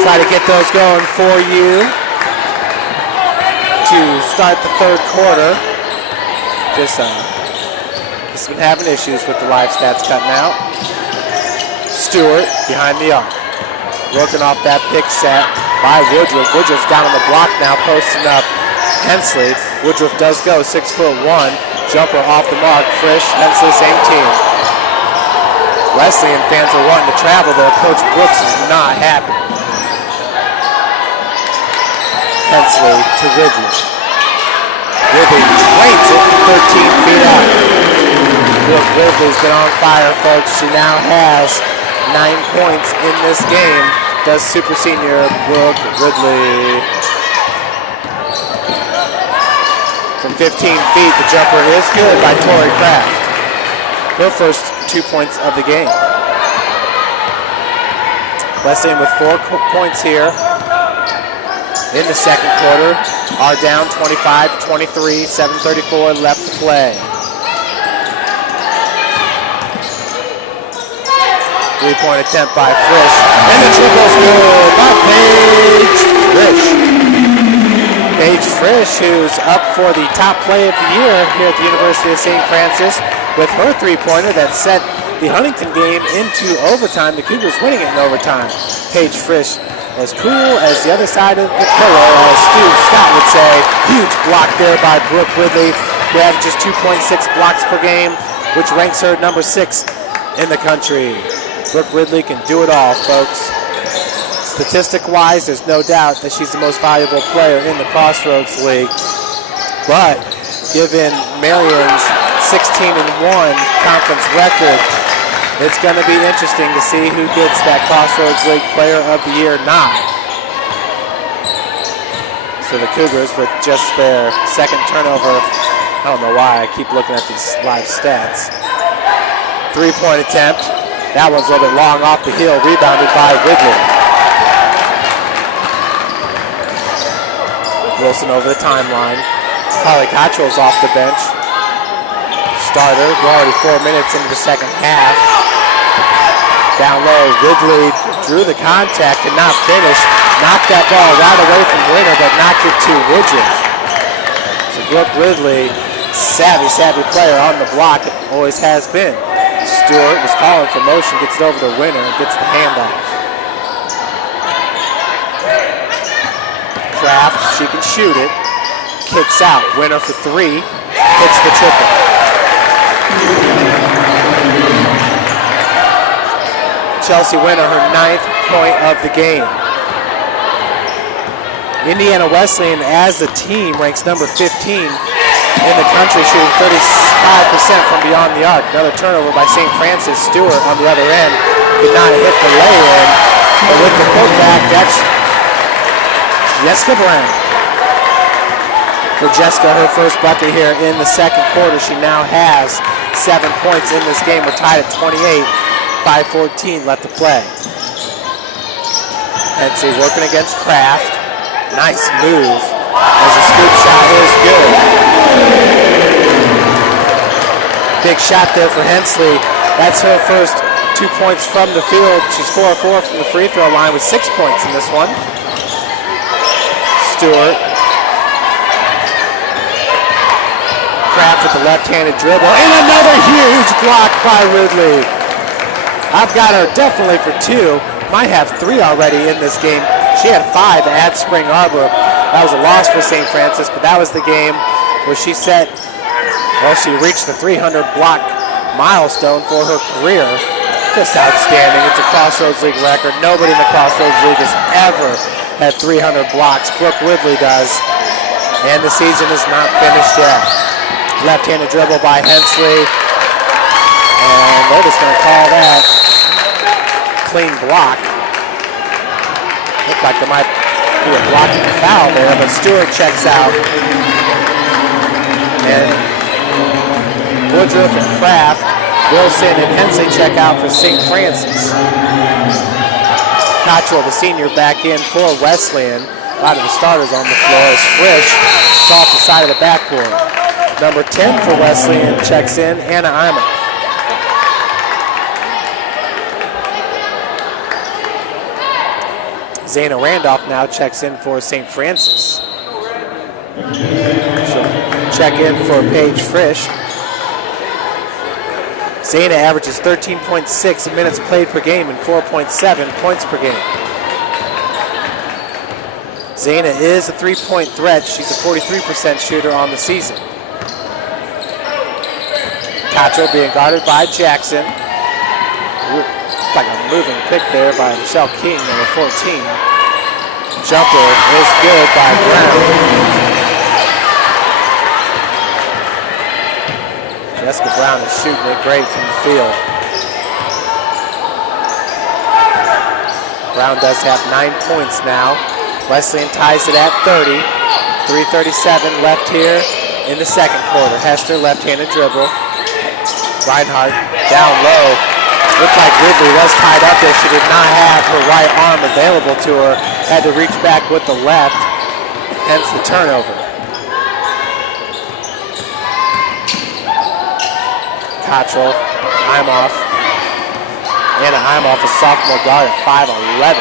try to get those going for you to start the third quarter. Just been having issues with the live stats cutting out. Stewart behind the arc. Working off that pick set by Woodruff. Woodruff's down on the block now, posting up Hensley. Woodruff does go 6'1". Jumper off the mark. Frisch, Hensley, same team. Wesleyan fans are wanting to travel there. Coach Brooks is not happy. Hensley to Ridley. Ridley drains it 13 feet out. Brooke Ridley's been on fire, folks. She now has 9 points in this game. Does super senior Brooke Ridley. From 15 feet, the jumper is good by Tori Kraft. Her first 2 points of the game. Wesleyan with 4 points here in the second quarter. Are down 25-23, 7:34 left to play. 3-point attempt by Frisch. And the triple's good by Paige Frisch. Paige Frisch, who's up for the top play of the year here at the University of St. Francis, with her three-pointer that sent the Huntington game into overtime. The Cougars winning it in overtime. Paige Frisch as cool as the other side of the pillow, as Stu Scott would say. Huge block there by Brooke Ridley, who averages 2.6 blocks per game, which ranks her number 6 in the country. Brooke Ridley can do it all, folks. Statistic-wise, there's no doubt that she's the most valuable player in the Crossroads League. But given Marion's 16-1 conference record, it's going to be interesting to see who gets that Crossroads League Player of the Year nod. So the Cougars with just their second turnover. I don't know why I keep looking at these live stats. 3-point attempt. That one's a little bit long off the heel, rebounded by Ridley. Wilson over the timeline. Holly Cottrell's off the bench. Starter, we're already 4 minutes into the second half. Down low, Ridley drew the contact, could not finish. Knocked that ball right away from Winner, but knocked it to Woodruff. So Brooke Ridley, savvy player on the block, always has been. Stewart was calling for motion, gets it over to Winner, and gets the handoff. Kraft, she can shoot it. Kicks out, Winner for 3, hits the triple. Chelsea Winner, her 9th point of the game. Indiana Wesleyan, as a team, ranks number 15 in the country, shooting 35% from beyond the arc. Another turnover by St. Francis. Stewart on the other end did not hit the lay-in. But with the putback, that's Jessica Brown. For Jessica, her first bucket here in the second quarter. She now has 7 points in this game. We're tied at 28, 5:14 left to play. Hensley working against Kraft. Nice move as the scoop shot is good. Big shot there for Hensley. That's her first 2 points from the field. She's 4-4 from the free throw line with 6 points in this one. Stewart. Kraft with the left-handed dribble. And another huge block by Ridley. I've got her definitely for 2. Might have 3 already in this game. She had 5 at Spring Arbor. That was a loss for St. Francis, but that was the game where she set, well, she reached the 300 block milestone for her career. Just outstanding. It's a Crossroads League record. Nobody in the Crossroads League has ever had 300 blocks. Brooke Ridley does, and the season is not finished yet. Left-handed dribble by Hensley, and they're just going to call that clean block. Looked like there might be a blocking foul there, but Stewart checks out. And Woodruff and Kraft, Wilson and Hensley check out for St. Francis. Cottrell, the senior, back in for Wesleyan. A lot of the starters on the floor is Frisch. It's off the side of the backboard. Number 10 for Wesleyan checks in, Anna Ima. Zana Randolph now checks in for St. Francis. So check in for Paige Frisch. Zana averages 13.6 minutes played per game and 4.7 points per game. Zana is a three-point threat. She's a 43% shooter on the season. Cottrell being guarded by Jackson. Like a moving pick there by Michelle King, number 14. Jumper is good by Brown. Jessica Brown is shooting it great from the field. Brown does have 9 points now. Wesleyan ties it at 30. 3:37 left here in the second quarter. Hester, left-handed dribble. Reinhardt down low. Looked like Ridley was tied up there. She did not have her right arm available to her. Had to reach back with the left. Hence the turnover. Cottrell, Imoff. Anna Imoff, a sophomore guard at 5'11".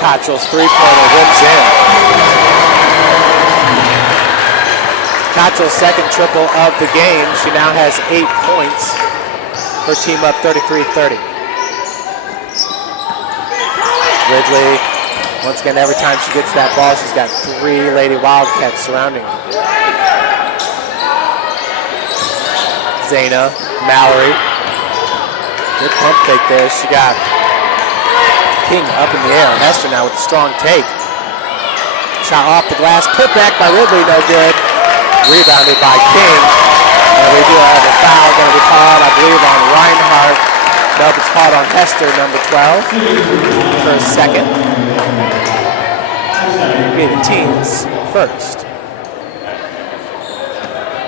Cottrell's three-pointer whips in. Cottrell's second triple of the game. She now has 8 points. Her team up 33-30. Ridley, once again, every time she gets that ball, she's got 3 Lady Wildcats surrounding her. Zana, Mallory. Good pump fake there. She got King up in the air. Hester now with a strong take. Shot off the glass. Put back by Ridley, no good. Rebounded by King. And we do have a foul going to be called, I believe, on Reinhardt. Nope, it's called on Hester, number 12, for a second. Be the team's first.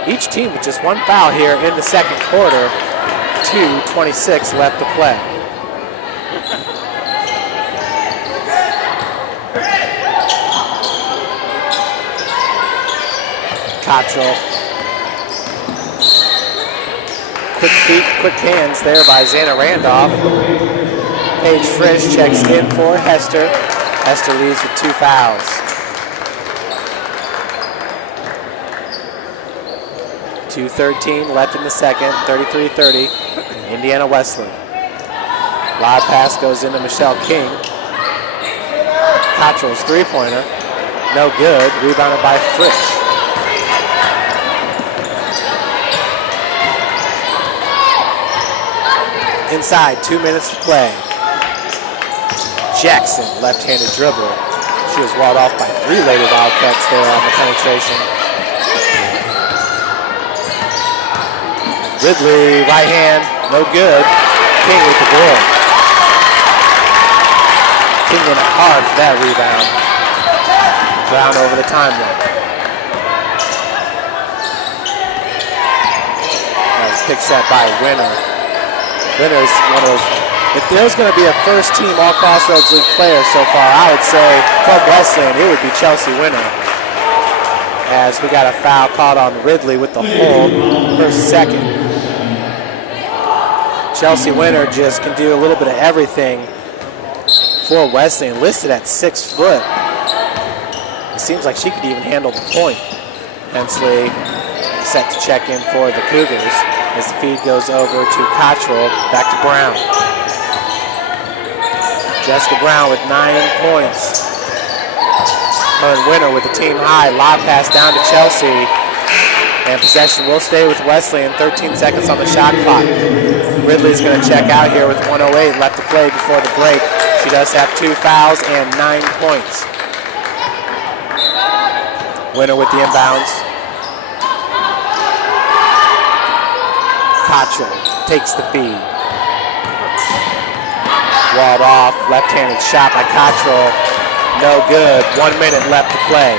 Each team with just 1 foul here in the second quarter. 2:26 left to play. Cottrell. Quick feet, quick hands there by Zana Randolph. Paige Frisch checks in for Hester. Hester leads with 2 fouls. 2:13 left in the second, 33-30. Indiana Wesleyan. Lob pass goes into Michelle King. Cottrell's three-pointer. No good. Rebounded by Frisch. Inside, 2 minutes to play. Jackson, left-handed dribble. She was walled off by 3 Lady Wildcats there on the penetration. Ridley, right hand, no good. King with the board. King went hard for that rebound. Brown over the timeline. That was pick set by Winner. Winner's one of those if there's going to be a first-team All-Crossroads League player so far, I would say from Wesleyan, it would be Chelsea Winter. As we got a foul called on Ridley with the hold, first second. Chelsea Winter just can do a little bit of everything for Wesleyan, listed at 6 foot. It seems like she could even handle the point. Hensley set to check in for the Cougars as the feed goes over to Cottrell, back to Brown. Jessica Brown with 9 points. Her and Winter with the team high. Lob pass down to Chelsea. And possession will stay with Wesleyan. 13 seconds on the shot clock. Ridley's going to check out here with 1:08 left to play before the break. She does have 2 fouls and 9 points. Winter with the inbounds. Cottrell takes the feed. Walled off, left-handed shot by Cottrell. No good, 1 minute left to play.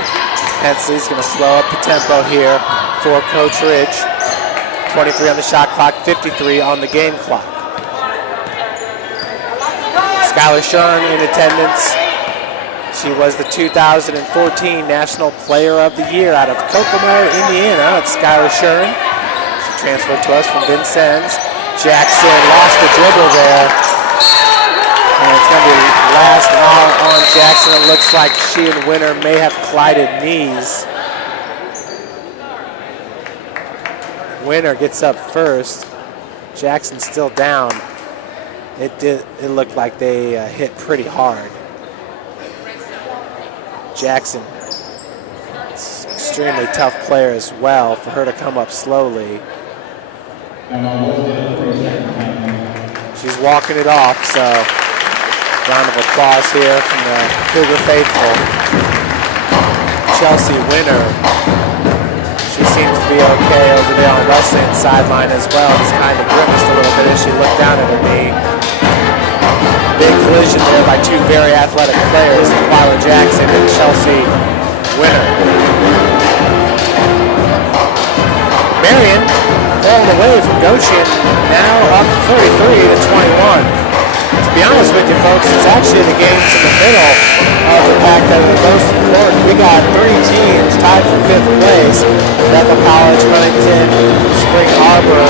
Hensley's gonna slow up the tempo here for Coach Ridge. 23 on the shot clock, 53 on the game clock. Skylar Shern in attendance. She was the 2014 National Player of the Year out of Kokomo, Indiana. It's Skylar Shern. She transferred to us from Vincennes. Jackson lost the dribble there. And it's going to be last out on Jackson. It looks like she and Winter may have collided knees. Winter gets up first. Jackson's still down. It looked like they hit pretty hard. Jackson, it's an extremely tough player as well for her to come up slowly. She's walking it off, so round of applause here from the Cougar faithful. Chelsea Winter, she seems to be okay over there on Wesleyan's sideline as well. Just kind of grimaced a little bit as she looked down at her knee. Big collision there by 2 very athletic players, Lila Jackson and Chelsea Winter. Marion pulled away from Goshen, now up 33-21. To be honest with you folks, it's actually the games in the middle of the pack that are the most important. We got 3 teams tied for 5th place. Bethel College, Huntington, Spring Arbor,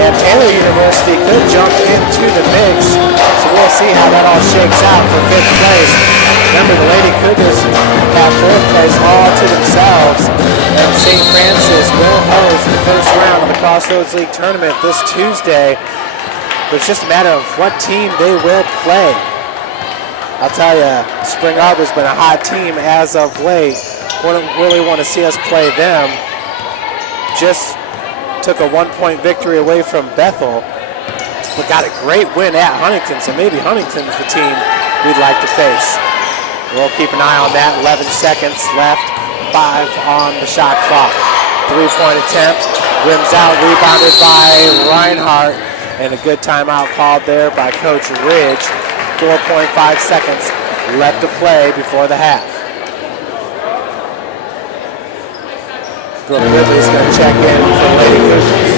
and Taylor University could jump into the mix. So we'll see how that all shakes out for 5th place. Remember, the Lady Cougars have 4th place all to themselves. And St. Francis will host the first round of the Crossroads League tournament this Tuesday. But it's just a matter of what team they will play. I'll tell you, Spring Arbor's been a hot team as of late. Wouldn't really want to see us play them. Just took a 1-point victory away from Bethel, but got a great win at Huntington, so maybe Huntington's the team we'd like to face. We'll keep an eye on that. 11 seconds left, 5 on the shot clock. 3-point attempt, rims out, rebounded by Reinhardt, and a good timeout called there by Coach Ridge. 4.5 seconds left to play before the half. Brooke Ridley's going to check in for Lady Cougars.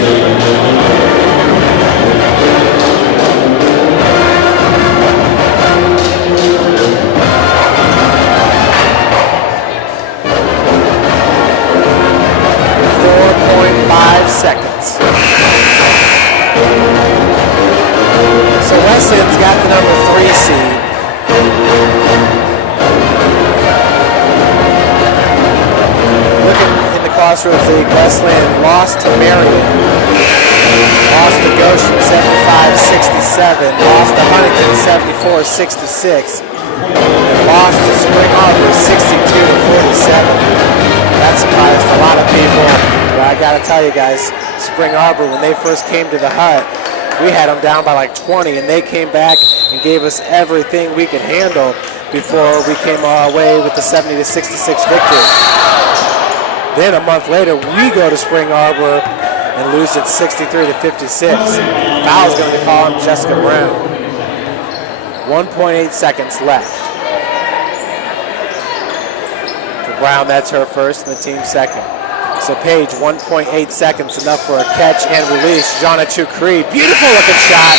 4.5 seconds. So Wesleyan's got the number 3 seed. Looking in the Crossroads League, Wesleyan lost to Marion, lost to Goshen 75-67, lost to Huntington 74-66, and lost to Spring Arbor 62-47. That surprised a lot of people, but I gotta tell you guys, Spring Arbor, when they first came to the hut, we had them down by like 20, and they came back and gave us everything we could handle before we came our way with the 70-66 victory. Then a month later, we go to Spring Arbor and lose it 63-56. Foul's going to be called on Jessica Brown. 1.8 seconds left. For Brown, that's her first and the team second. So Page, 1.8 seconds, enough for a catch and release. Jonna Chukri, beautiful looking shot.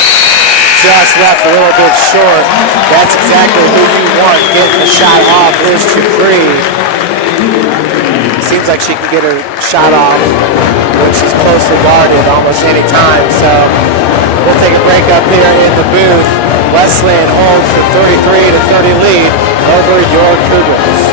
just left a little bit short. That's exactly who you want getting the shot off is Dupree. Seems like she can get her shot off when she's closely guarded almost any time. So we'll take a break up here in the booth. Wesleyan holds the 33-30 lead over your Cougars.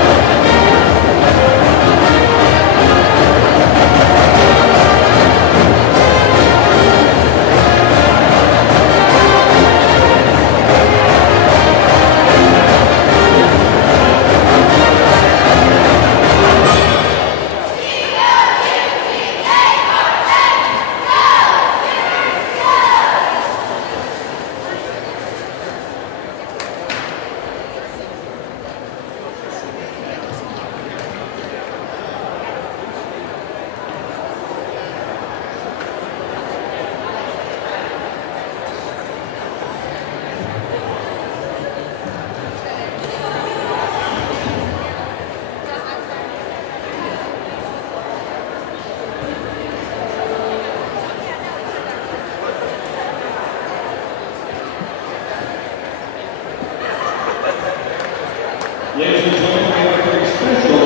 Ladies and gentlemen, we have a very special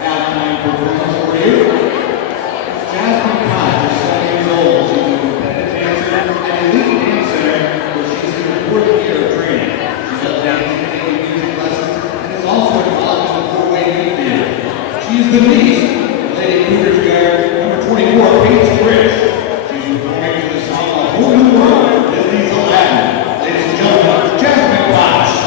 halftime performance for you. Jasmine Koch is 7 years old. She's a competitive dancer and elite dancer, where she's in her 4th year of training. She does dancing, taking music lessons, and is also involved in the 4-way youth theater. She is the niece of Lady Cougars guard number 24, Paige Bridge. She's performing to the song A Whole New World, Disney's Aladdin. Ladies and gentlemen, Jasmine Koch.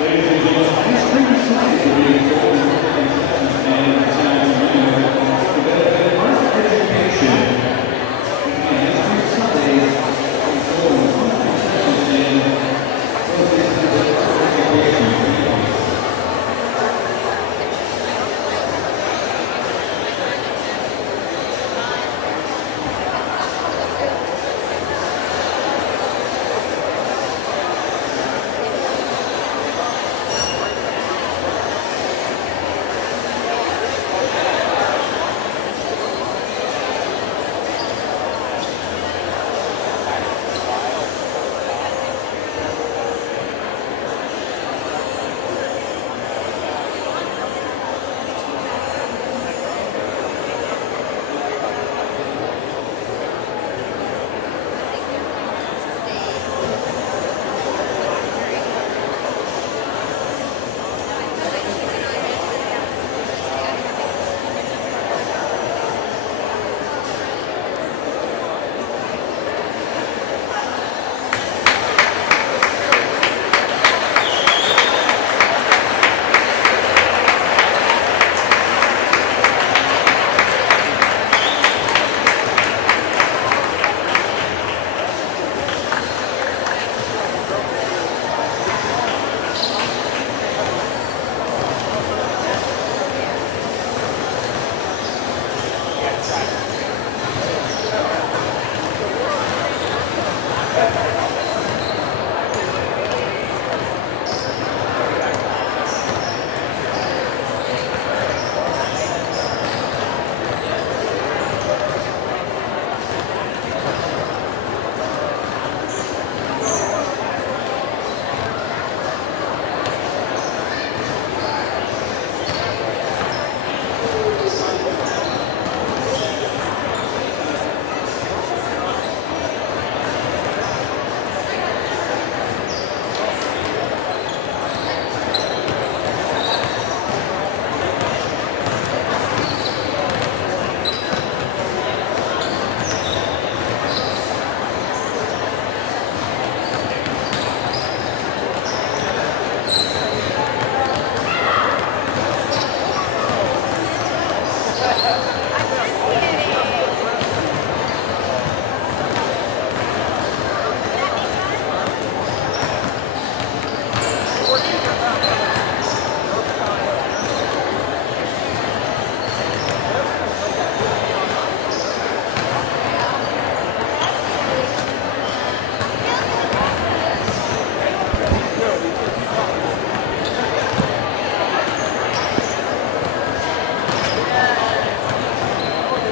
Ladies and gentlemen, ice cream slides are being sold in the concession stand in the South Menu to benefit art education. Ice cream Sundays being sold in the concession stand for the art education.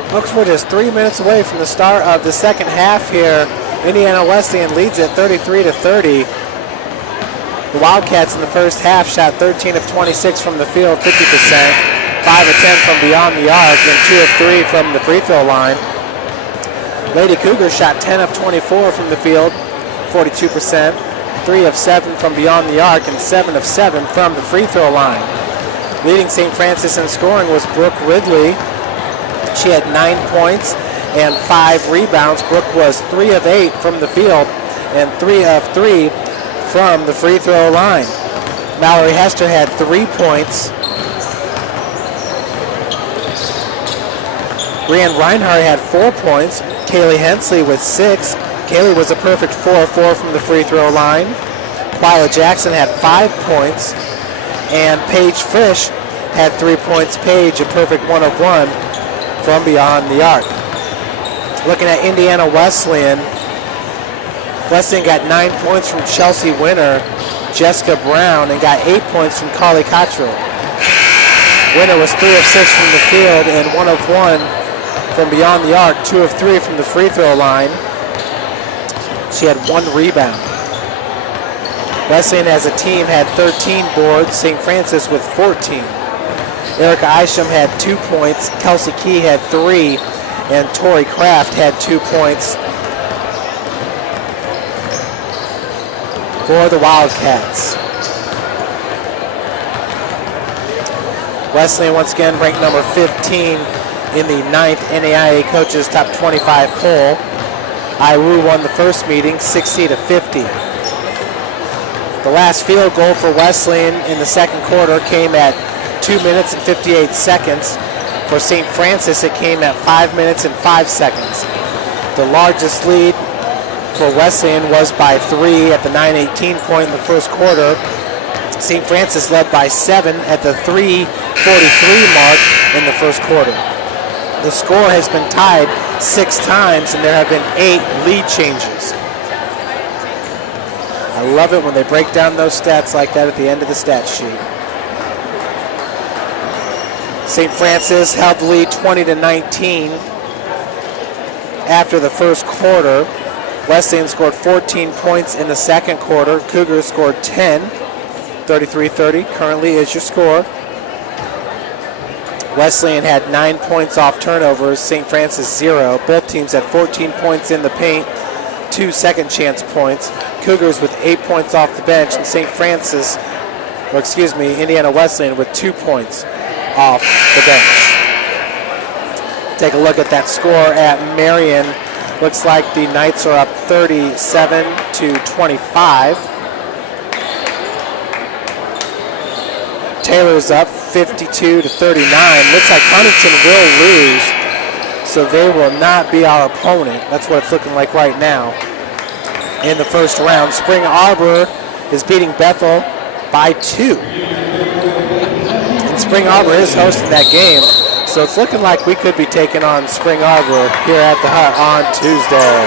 Folks, we're just 3 minutes away from the start of the second half here. Indiana Wesleyan leads at 33-30. The Wildcats in the first half shot 13 of 26 from the field, 50%, 5 of 10 from beyond the arc, and 2 of 3 from the free throw line. Lady Cougars shot 10 of 24 from the field, 42%, 3 of 7 from beyond the arc, and 7 of 7 from the free throw line. Leading St. Francis in scoring was Brooke Ridley. She had 9 points and 5 rebounds. Brooke was 3 of 8 from the field and 3 of 3 from the free throw line. Mallory Hester had 3 points. Brianne Reinhardt had 4 points. Kaylee Hensley with 6. Kaylee was a perfect 4 of 4 from the free throw line. Twyla Jackson had 5 points. And Paige Fish had 3 points. Paige a perfect 1 of 1 from beyond the arc. Looking at Indiana Wesleyan. Wesleyan got 9 points from Chelsea Winter, Jessica Brown, and got 8 points from Carly Cottrell. Winter was 3 of 6 from the field and 1 of 1 from beyond the arc, 2 of 3 from the free throw line. She had 1 rebound. Wesleyan as a team had 13 boards, St. Francis with 14. Erica Isham had 2 points, Kelsey Key had 3, and Tori Kraft had 2 points for the Wildcats. Wesleyan once again ranked number 15 in the 9th NAIA Coaches Top 25 poll. IRU won the first meeting 60-50. The last field goal for Wesleyan in the second quarter came at 2 minutes and 58 seconds. For St. Francis, it came at 5 minutes and 5 seconds. The largest lead for Wesleyan was by 3 at the 9:18 point in the first quarter. St. Francis led by 7 at the 3:43 mark in the first quarter. The score has been tied 6 times, and there have been 8 lead changes. I love it when they break down those stats like that at the end of the stat sheet. St. Francis held the lead 20-19 after the first quarter. Wesleyan scored 14 points in the second quarter. Cougars scored 10. 33-30 currently is your score. Wesleyan had 9 points off turnovers. St. Francis 0. Both teams had 14 points in the paint, 2 second chance points. Cougars with 8 points off the bench, and Indiana Wesleyan with 2 points off the bench. Take a look at that score at Marion. Looks like the Knights are up 37-25. Taylor's up 52-39. Looks like Huntington will lose, so they will not be our opponent. That's what it's looking like right now in the first round. Spring Arbor is beating Bethel by 2. And Spring Arbor is hosting that game, so it's looking like we could be taking on Spring Arbor here at the Hut on Tuesday.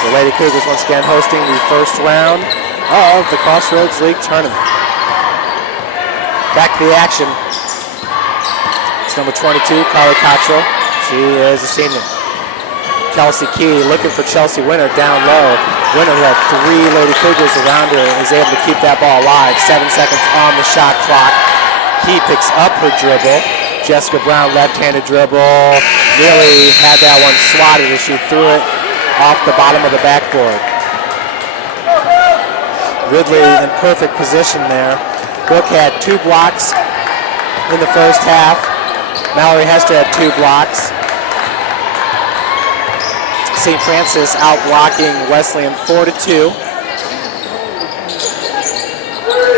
The Lady Cougars once again hosting the first round of the Crossroads League tournament. Back to the action. It's number 22, Carly Cottrell. She is a senior. Kelsey Key looking for Chelsea Winter down low. Winter, who had 3 Lady Cougars around her, is able to keep that ball alive. 7 seconds on the shot clock. Key picks up her dribble. Jessica Brown, left-handed dribble. Nearly had that one swatted as she threw it off the bottom of the backboard. Ridley in perfect position there. Brooke had 2 blocks in the first half. Mallory Hester had 2 blocks. St. Francis out blocking Wesleyan 4-2.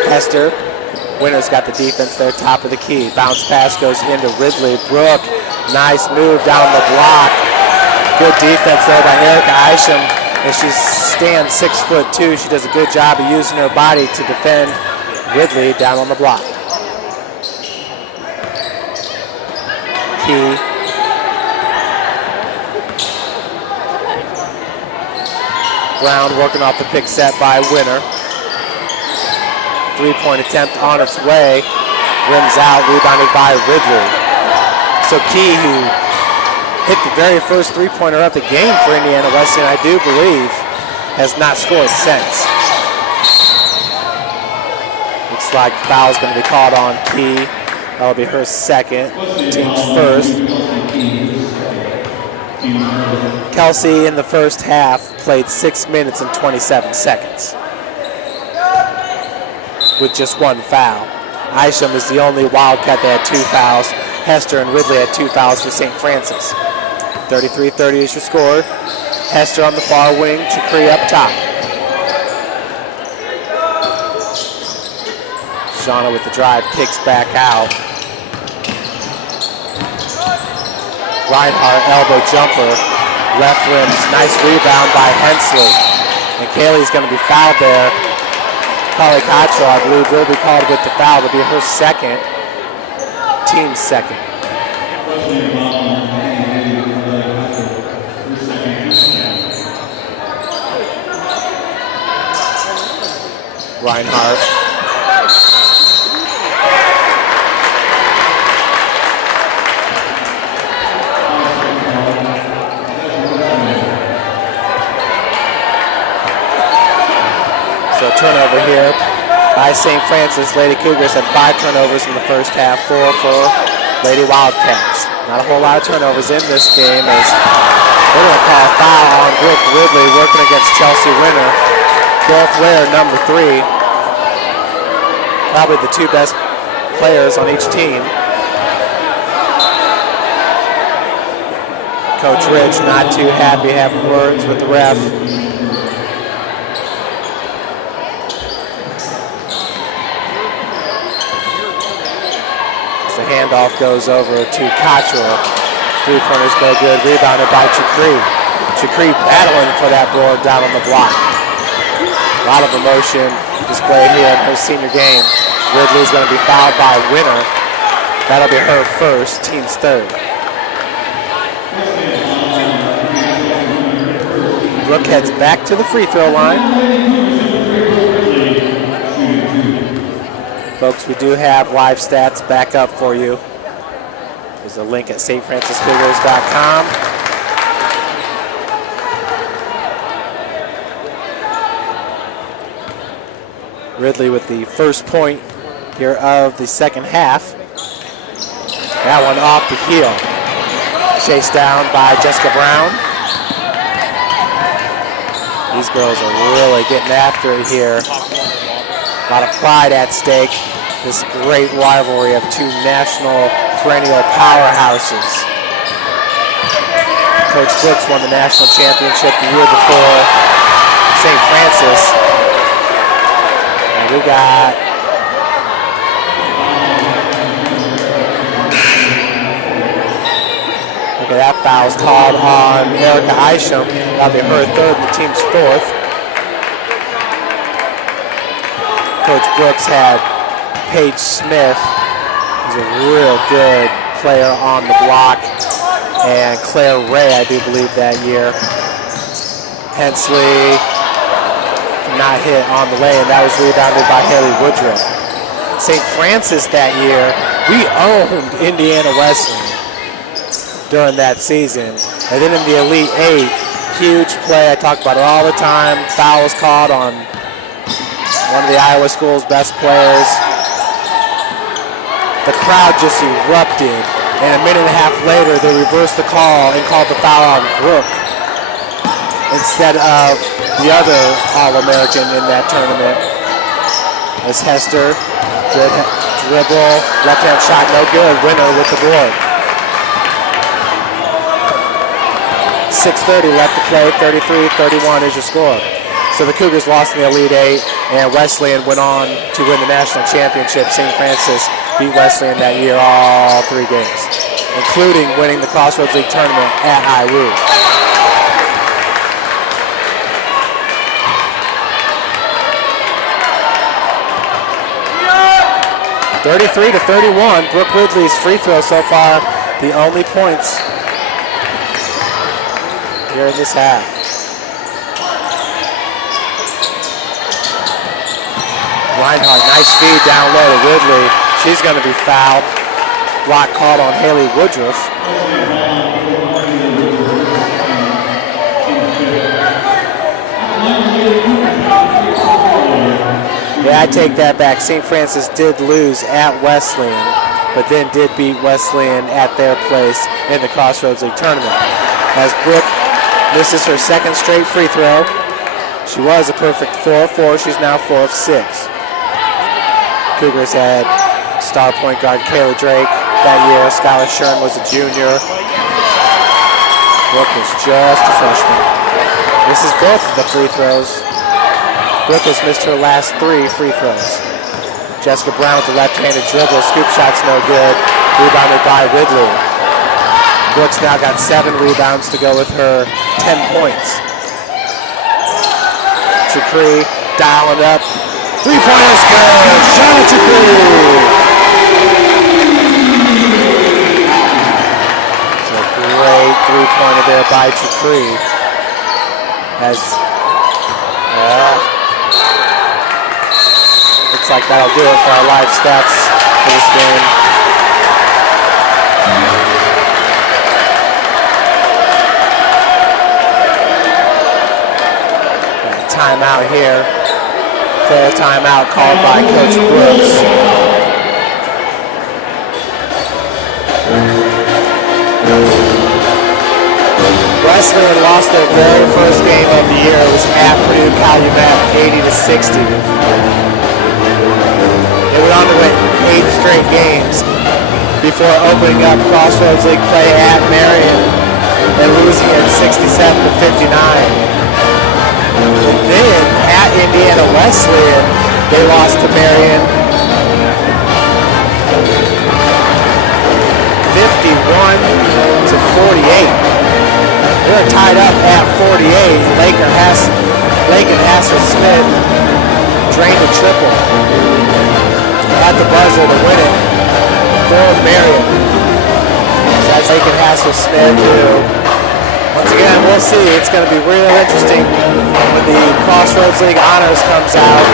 Hester, Winter's got the defense there, top of the key. Bounce pass goes into Ridley. Brooke, nice move down the block. Good defense there by Erica Isham. And she stands 6'2". She does a good job of using her body to defend Ridley down on the block. Key. Brown working off the pick set by Winter. 3-point attempt on its way. Rims out, rebounded by Ridley. So Key, who hit the very first 3-pointer of the game for Indiana Wesleyan, I do believe, has not scored since. Looks like foul's going to be called on Key. That'll be her second, team's first. Kelsey in the first half played 6 minutes and 27 seconds with just 1 foul. Isham is the only Wildcat that had 2 fouls. Hester and Ridley had 2 fouls for St. Francis. 33-30 is your score. Hester on the far wing, Chakri up top. Shauna with the drive, kicks back out. Reinhardt, elbow jumper, left rim, nice rebound by Hensley. And Kaylee's going to be fouled there. Carly Cottrell, I believe, will be called with the foul. It'll be her second, team's second. Reinhardt. So turnover here by St. Francis. Lady Cougars had 5 turnovers in the first half, 4 for Lady Wildcats. Not a whole lot of turnovers in this game as they're going to call a foul on Brooke Ridley working against Chelsea Winter. Both wear number 3. Probably the 2 best players on each team. Coach Rich not too happy having words with the ref. handoff goes over to Cottrell. Three-pointers no good. Rebounded by Chakri. Chakri battling for that board down on the block. A lot of emotion displayed here in her senior game. Ridley's going to be fouled by Winner. That'll be her first, team's third. Brooke heads back to the free throw line. Folks, we do have live stats back up for you. There's a link at stfranciscougars.com. Ridley with the first point here of the second half. That one off the heel. Chased down by Jessica Brown. These girls are really getting after it here. A lot of pride at stake. This great rivalry of two national perennial powerhouses. Coach Brooks won the national championship the year before St. Francis. And we got that foul's called on Erica Isham. That'll be her third and the team's fourth. Coach Brooks had Paige Smith, who's a real good player on the block, and Claire Ray, I do believe, that year. Hensley not hit on the lay, and that was rebounded by Haley Woodruff. St. Francis that year, we owned Indiana Wesleyan during that season. And then in the Elite Eight, huge play, I talk about it all the time, foul was called on one of the Iowa School's best players. The crowd just erupted, and a minute and a half later, they reversed the call and called the foul on Brooke instead of the other All-American in that tournament. As Hester, good dribble, left-hand shot, no good, Winner with the board. 6:30 left to play, 33-31 is your score. So the Cougars lost in the Elite Eight, and Wesleyan went on to win the national championship. St. Francis beat Wesleyan that year all 3 games, including winning the Crossroads League tournament at IWU. 33-31, Brooke Ridley's free throw so far, the only points here in this half. Reinhardt, nice feed down low to Ridley. She's going to be fouled. Block called on Haley Woodruff. Yeah, I take that back. St. Francis did lose at Wesleyan, but then did beat Wesleyan at their place in the Crossroads League tournament. As Brooke misses her second straight free throw, she was a perfect 4 of 4. She's now 4 of 6. Cougars had star point guard Kayla Drake that year. Skylar Shern was a junior. Brooke was just a freshman. This is both of the free throws. Brooke has missed her last 3 free throws. Jessica Brown with the left-handed dribble. Scoop shot's no good. Rebounded by Ridley. Brooks now got 7 rebounds to go with her 10 points. Chakri dialing up. 3-pointers good. Shot Chakri. It's a great 3-pointer there by Chakri. Looks like that'll do it for our live stats for this game. Timeout here. Full timeout called by Coach Brooks. Wesleyan lost their very first game of the year. It was at Purdue Calumet, 80-60. They went on to win 8 straight games before opening up Crossroads League play at Marion and losing it 67-59. And then at Indiana Wesleyan, they lost to Marion to 48. We're tied up at 48. Lakin Hasser-Smith drained a triple at the buzzer to win it for Marion. That's Lakin Hasser-Smith, who, once again, we'll see. It's going to be real interesting when the Crossroads League Honors comes out.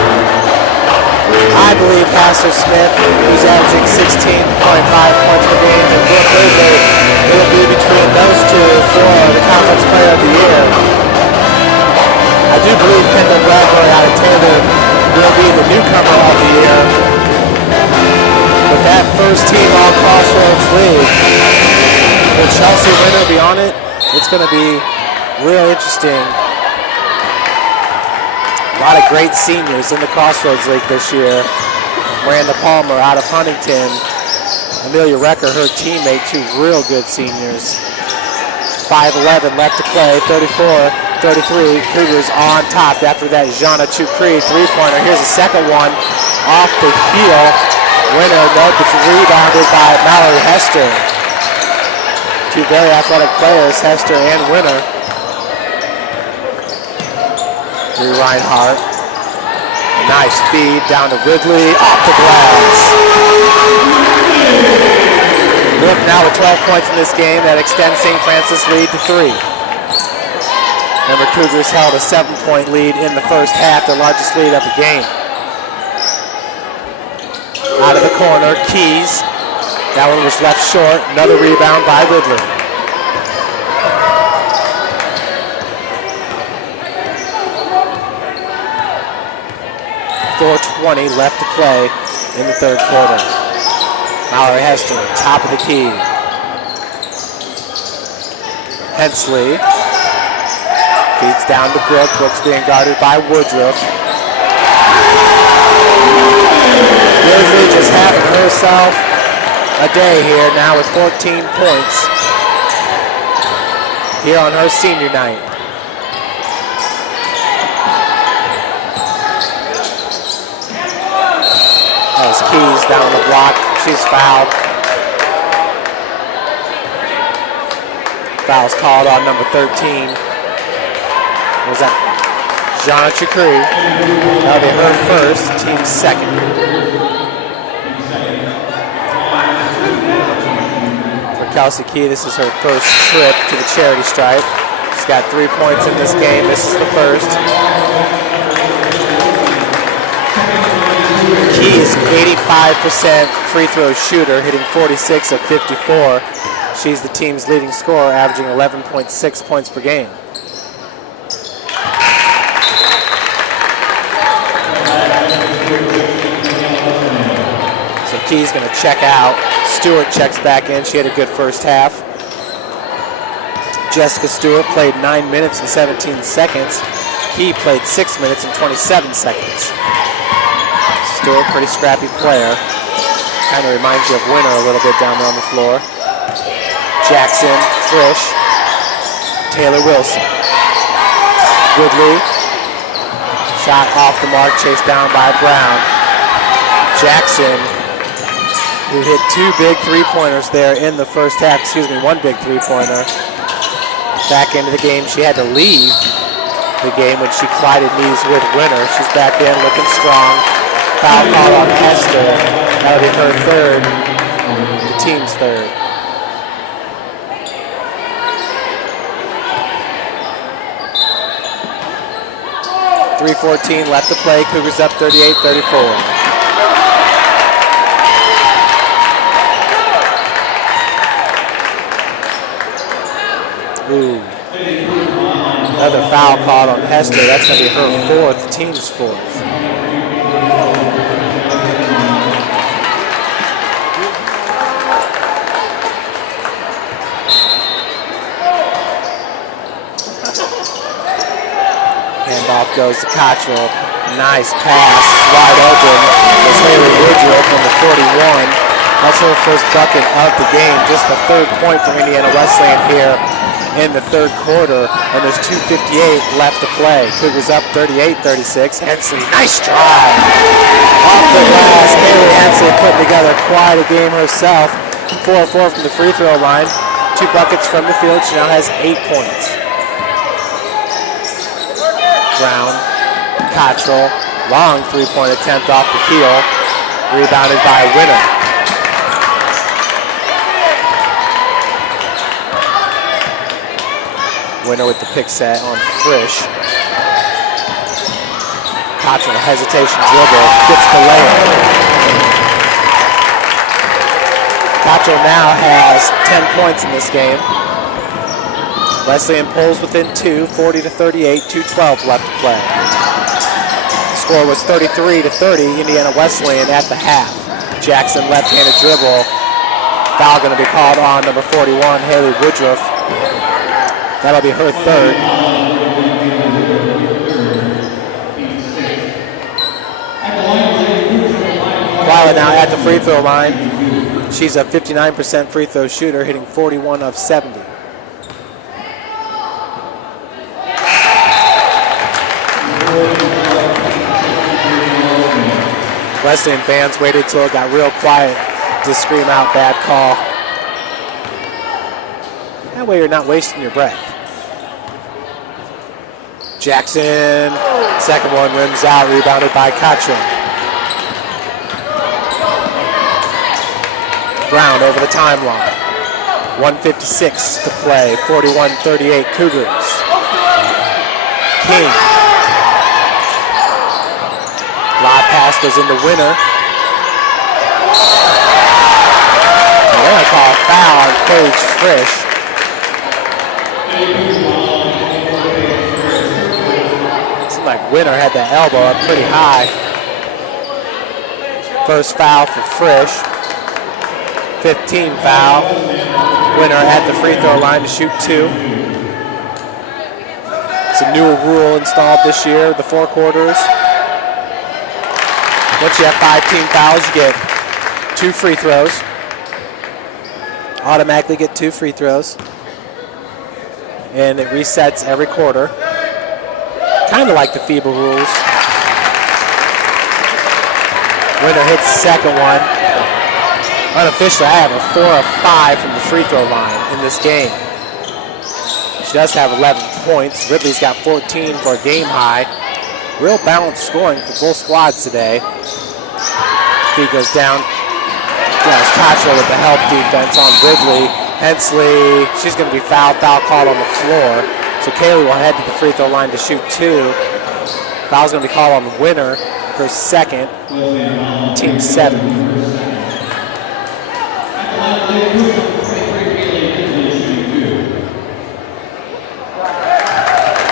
I believe Hasser-Smith, who's averaging 16.5 points per game, and Brooke Ridley, will be between those two for the Conference Player of the Year. I do believe Kendall Bradbury out of Taylor will be the newcomer of the year. But that first team all Crossroads League, will Chelsea Winter be on it? It's going to be real interesting. A lot of great seniors in the Crossroads League this year. Miranda Palmer out of Huntington. Amelia Recker, her teammate, two real good seniors. 5:11 left to play, 34-33. Cougars on top after that Jana Chukri three-pointer. Here's a second one off the heel. Winner, note it's rebounded by Mallory Hester. Two very athletic players, Hester and Winner. Drew Reinhardt. Nice feed down to Ridley. Off the glass. Brooke now with 12 points in this game. That extends St. Francis lead to 3. Remember, Cougars held a 7-point lead in the first half, the largest lead of the game. Out of the corner, Keys. That one was left short. Another rebound by Ridley. .420 left to play in the third quarter. Mallory Hester, top of the key. Hensley feeds down to Brooke. Brooke's being guarded by Woodruff. Ridley just having herself a day here now with 14 points here on her senior night. That was Keys down on the block. She's fouled. Foul's called on number 13. Was that Jana Chukri? That'll be her first, team's second. For Kelsey Key, this is her first trip to the charity stripe. She's got 3 points in this game. This is the first. Key is an 85% free throw shooter, hitting 46 of 54. She's the team's leading scorer, averaging 11.6 points per game. So Key's going to check out. Stewart checks back in. She had a good first half. Jessica Stewart played 9 minutes and 17 seconds. Key played 6 minutes and 27 seconds. Stewart, pretty scrappy player. Kind of reminds you of Winner a little bit down there on the floor. Jackson, Frisch, Taylor Wilson. Woodley, shot off the mark, chased down by Brown. Jackson, who hit 2 big three-pointers there in the first half, 1 big three-pointer. Back into the game, she had to leave the game when she collided knees with Winner. She's back in, looking strong. Foul call on Hester. That'll be her third, the team's third. .314 left to play. Cougars up 38-34. Ooh. Another foul called on Hester. That's going to be her fourth, the team's fourth. Handoff goes to Cottrell. Nice pass, wide open. It's Haley Woodruff from the 41. That's her first bucket of the game. Just the third point for Indiana Wesleyan here in the third quarter. And there's 2:58 left to play. Cougars up 38-36. Hensley, nice drive. Off the glass, Haley Hensley putting together quite a game herself. 4-4 from the free throw line. 2 buckets from the field. She now has 8 points. Brown, Cottrell, long 3-point attempt off the heel. Rebounded by Winner. Winner with the pick set on Frisch. Cottrell, hesitation dribble, gets the layup. Cottrell now has 10 points in this game. Wesleyan pulls within 2, 40-38, 2:12 left to play. The score was 33-30, Indiana Wesleyan at the half. Jackson left-handed dribble. Foul going to be called on number 41, Haley Woodruff. That'll be her third. Twyla now at the free throw line. She's a 59% free throw shooter, hitting 41 of 70. Wesleyan fans waited till it got real quiet to scream out bad call. That way you're not wasting your breath. Jackson, second one rims out, rebounded by Cottrell. Brown over the timeline. 1:56 to play, 41-38 Cougars. King. Lob pass goes into Winner. They're going to call a foul on Paige Frisch. Seemed like Winner had the elbow up pretty high. First foul for Frisch. 15 foul. Winner at the free throw line to shoot 2. It's a new rule installed this year, the 4 quarters. Once you have 5 team fouls, you get 2 free throws. Automatically get 2 free throws. And it resets every quarter. Kind of like the FIBA rules. Winner hits the second one. Unofficially, I have a 4 of 5 from the free throw line in this game. She does have 11 points. Ridley's got 14 for a game high. Real balanced scoring for both squads today. Feed goes down. There's Cottrell with the help defense on Ridley. Hensley, she's going to be foul called on the floor. So Kaylee will head to the free throw line to shoot 2. Foul's going to be called on the Winner, her second, team 7.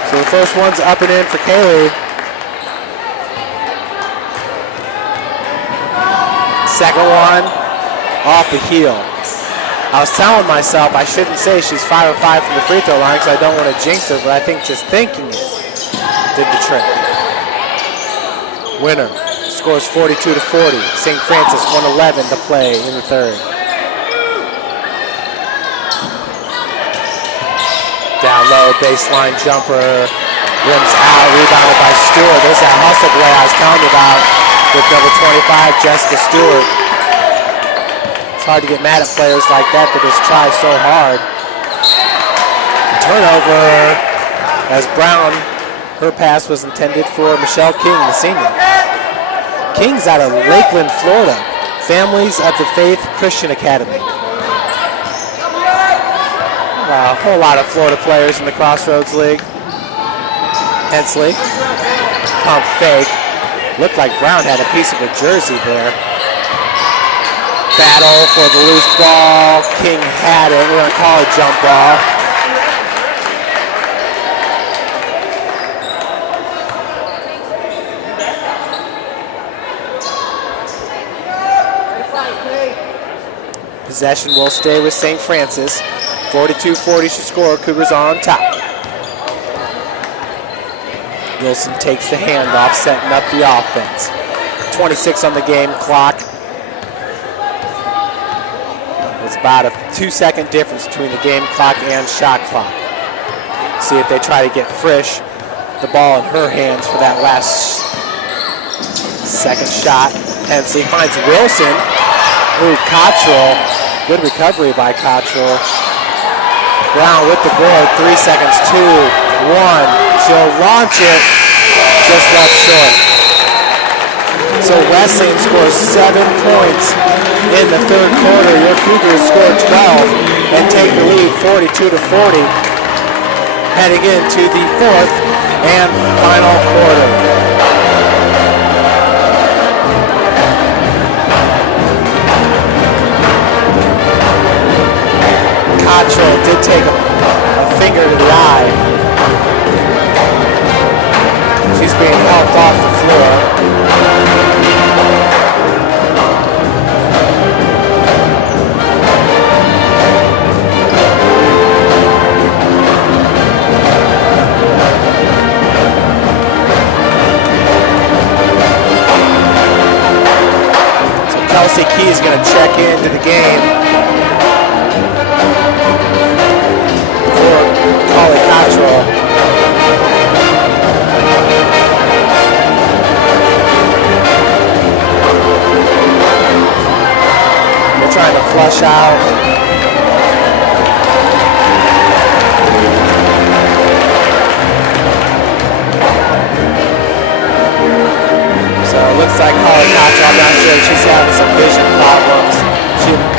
So the first one's up and in for Kaylee. Second one off the heel. I was telling myself I shouldn't say she's 5 of 5 from the free throw line because I don't want to jinx her, but I think just thinking it did the trick. Winner scores 42-40. St. Francis 1:11 to play in the third. Down low, baseline jumper, rims out, rebounded by Stewart. There's that hustle play I was telling you about with number 25, Jessica Stewart. It's hard to get mad at players like that just try so hard. Turnover as Brown, her pass was intended for Michelle King, the senior. King's out of Lakeland, Florida. Families of the Faith Christian Academy. A whole lot of Florida players in the Crossroads League. Hensley, pump fake. Looked like Brown had a piece of a jersey there. Battle for the loose ball. King had it. We're going to call it jump ball. Possession will stay with St. Francis. 42-40 should score. Cougars on top. Wilson takes the handoff, setting up the offense. 26 on the game clock. It's about a 2-second difference between the game clock and shot clock. See if they try to get Frisch the ball in her hands for that last second shot. Hensley finds Wilson. Ooh, Cottrell Good recovery by Cottrell. Brown with the board, 3 seconds, 2, 1. She'll launch it, just left short. So Wesleyan scores 7 points in the third quarter. Your Cougars scored 12 and take the lead 42-40, heading into the fourth and final quarter. Cottrell did take a finger to the eye. She's being helped off the floor. So Kelsey Key is going to check into the game for Collie Cottrell. Trying to flush out. So it looks like Collie Cottrell, I'm not sure if she's having some vision problems.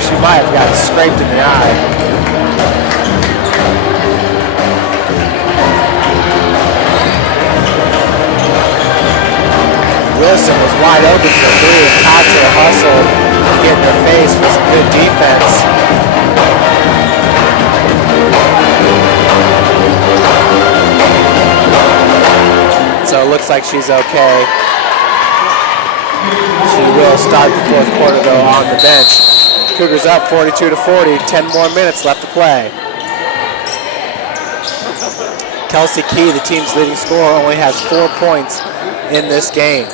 She might have gotten scraped in the eye. Wilson was wide open for 3 and Cottrell hustled to get in her face for some good defense. So it looks like she's okay. She will start the fourth quarter though on the bench. Cougars up 42-40, 10 more minutes left to play. Kelsey Key, the team's leading scorer, only has 4 points in this game.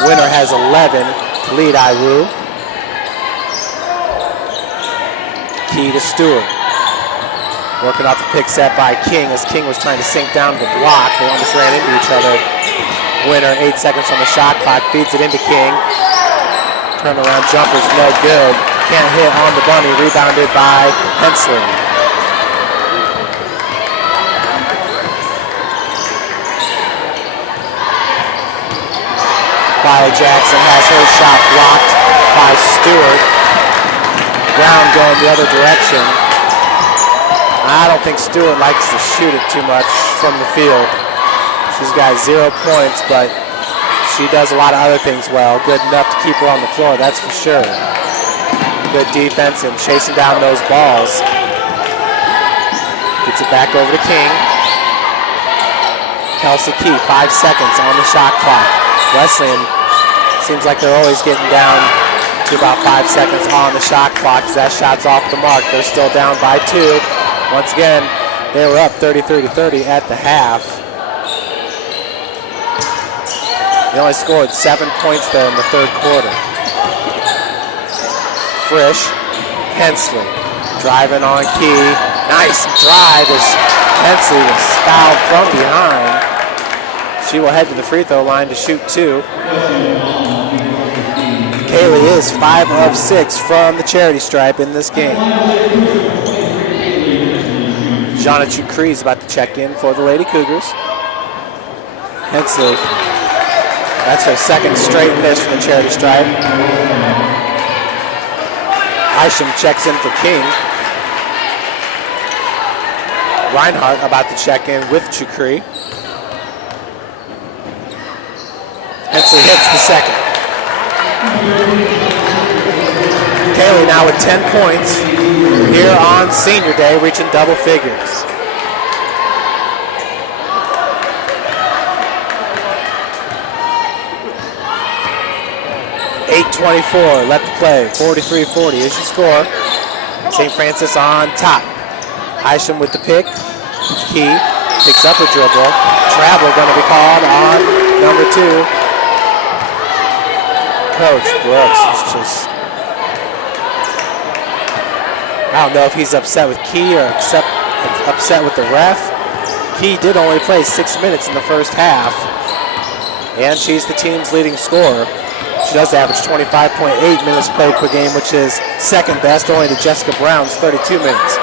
Winner has 11 to lead IWU. Key to Stewart. Working off the pick set by King as King was trying to sink down to the block. They almost ran into each other. Winner, 8 seconds on the shot clock, feeds it into King. Turnaround jumper's no good. Can't hit on the bunny, rebounded by Hensley. Riley Jackson has her shot blocked by Stewart. Brown going the other direction. I don't think Stewart likes to shoot it too much from the field. She's got 0 points, but she does a lot of other things well. Good enough to keep her on the floor, that's for sure. Good defense and chasing down those balls. Gets it back over to King. Kelsey Key, 5 seconds on the shot clock. Wesleyan seems like they're always getting down to about 5 seconds on the shot clock as that shot's off the mark. They're still down by 2. Once again, they were up 33-30 at the half. They only scored 7 points there in the third quarter. Frisch, Hensley, driving on Key. Nice drive as Hensley was fouled from behind. She will head to the free throw line to shoot 2. Kaylee is 5 of 6 from the charity stripe in this game. Jana Chukri is about to check in for the Lady Cougars. Hensley, that's her second straight miss from the charity stripe. Isham checks in for King. Reinhardt about to check in with Chukri. Hensley hits the second. Kaylee now with 10 points here on senior day, reaching double figures. .8:24 left to play, 43-40 is your score. St. Francis on top. Isham with the pick. Key picks up a dribble. Travel going to be called on number 2. Coach Brooks is just, I don't know if he's upset with Key or upset with the ref. Key did only play 6 minutes in the first half, and she's the team's leading scorer. She does average 25.8 minutes played per game, which is second best, only to Jessica Brown's 32 minutes.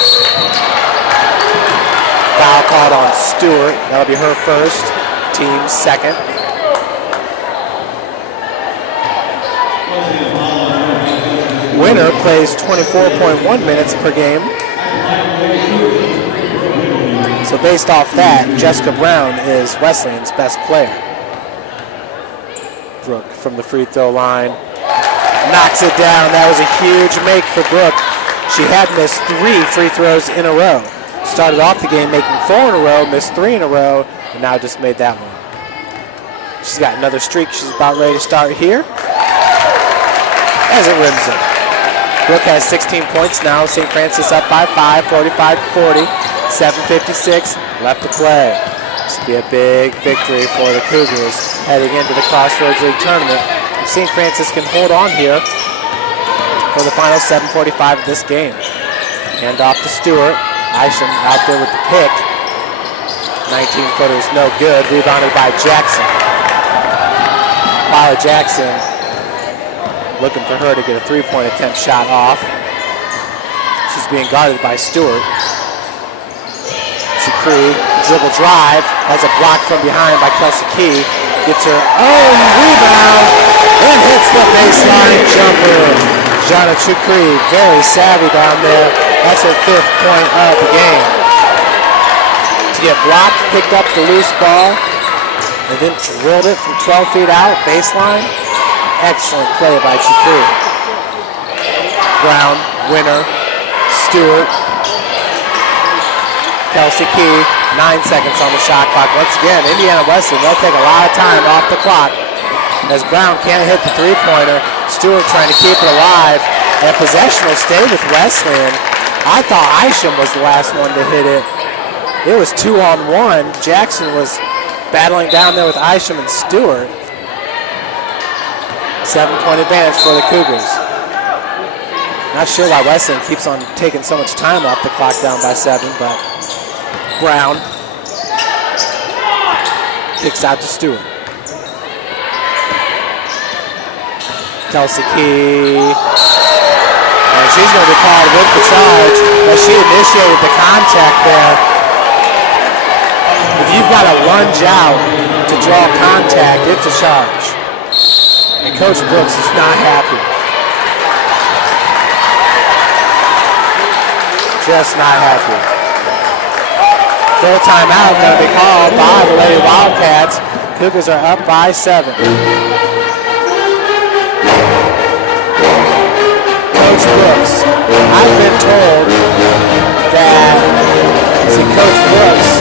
Foul called on Stewart. That'll be her first, team's second. Winner plays 24.1 minutes per game. So based off that, Jessica Brown is Wesleyan's best player. Brooke from the free throw line knocks it down. That was a huge make for Brooke. She had missed 3 free throws in a row. Started off the game making 4 in a row, missed 3 in a row, and now just made that one. She's got another streak. She's about ready to start here. As it rims it. Brooke has 16 points now. St. Francis up by 5, 45-40. 7:56 left to play. This will be a big victory for the Cougars heading into the Crossroads League tournament. If St. Francis can hold on here for the final 7:45 of this game. Hand off to Stewart. Isham out there with the pick. 19-footer is no good. Rebounded by Jackson. Paula Jackson looking for her to get a three-point attempt shot off. She's being guarded by Stewart. Shakri, dribble drive, has a block from behind by Kelsey Key. Gets her own rebound and hits the baseline jumper. Jana Chukri, very savvy down there. That's her 5th point of the game. To get blocked, picked up the loose ball, and then drilled it from 12 feet out, baseline. Excellent play by Chukri. Brown, winner, Stewart, Kelsey Key, 9 seconds on the shot clock. Once again, Indiana Wesleyan, they'll take a lot of time off the clock as Brown can't hit the three-pointer. Stewart trying to keep it alive, and possession will stay with Wesleyan. I thought Isham was the last one to hit it. It was 2-on-1. Jackson was battling down there with Isham and Stewart. 7-point advantage for the Cougars. Not sure why Wesleyan keeps on taking so much time off the clock down by 7, but Brown kicks out to Stewart. Kelsey Key, and she's going to be called with the charge as she initiated the contact there. If you've got to lunge out to draw contact, it's a charge. And Coach Brooks is not happy. Just not happy. Full timeout going to be called by the Lady Wildcats. Cougars are up by 7. Coach Brooks, I've been told that, Coach Brooks,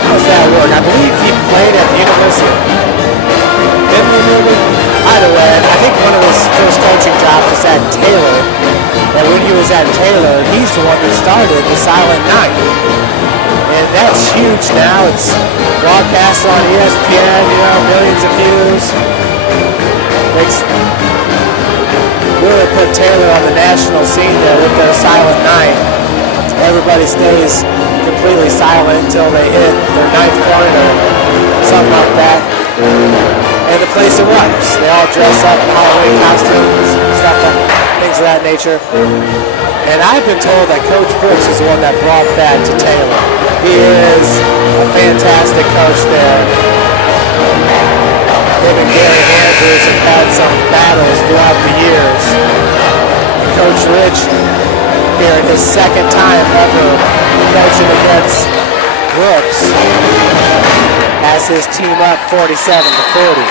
how does that work? I believe he played at the University of Ridley, maybe? Either way, I think one of his first coaching jobs was at Taylor. And when he was at Taylor, he's the one that started the Silent Night. And that's huge now. It's broadcast on ESPN, millions of views. Really put Taylor on the national scene there with their Silent Night. Everybody stays completely silent until they hit their 9th point or something like that. And the place erupts. They all dress up in Halloween costumes, stuff like things of that nature. And I've been told that Coach Brooks is the one that brought that to Taylor. He is a fantastic coach there. Him and Gary Andrews have had some battles throughout the years. And Coach Rich, here in his 2nd time ever coaching against Brooks, has his team up 47-40.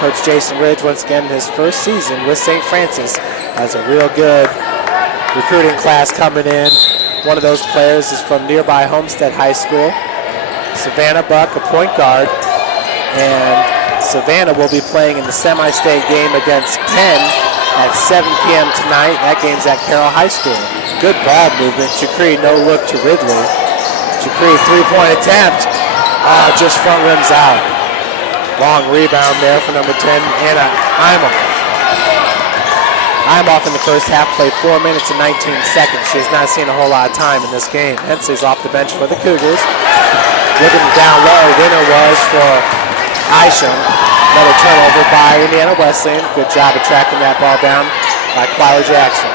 Coach Jason Ridge, once again, in his first season with St. Francis, has a real good recruiting class coming in. One of those players is from nearby Homestead High School. Savannah Buck, a point guard, and Savannah will be playing in the semi-state game against Penn at 7 p.m. tonight. That game's at Carroll High School. Good ball movement. Chakri, no look to Ridley. Chakri, 3-point attempt. Just front rims out. Long rebound there for number 10, Anna Imhoff. Imhoff in the first half played 4 minutes and 19 seconds. She has not seen a whole lot of time in this game. Hensley's off the bench for the Cougars. Looking down low, winner was for Isham. Another turnover by Indiana Wesleyan. Good job of tracking that ball down by Quilo Jackson.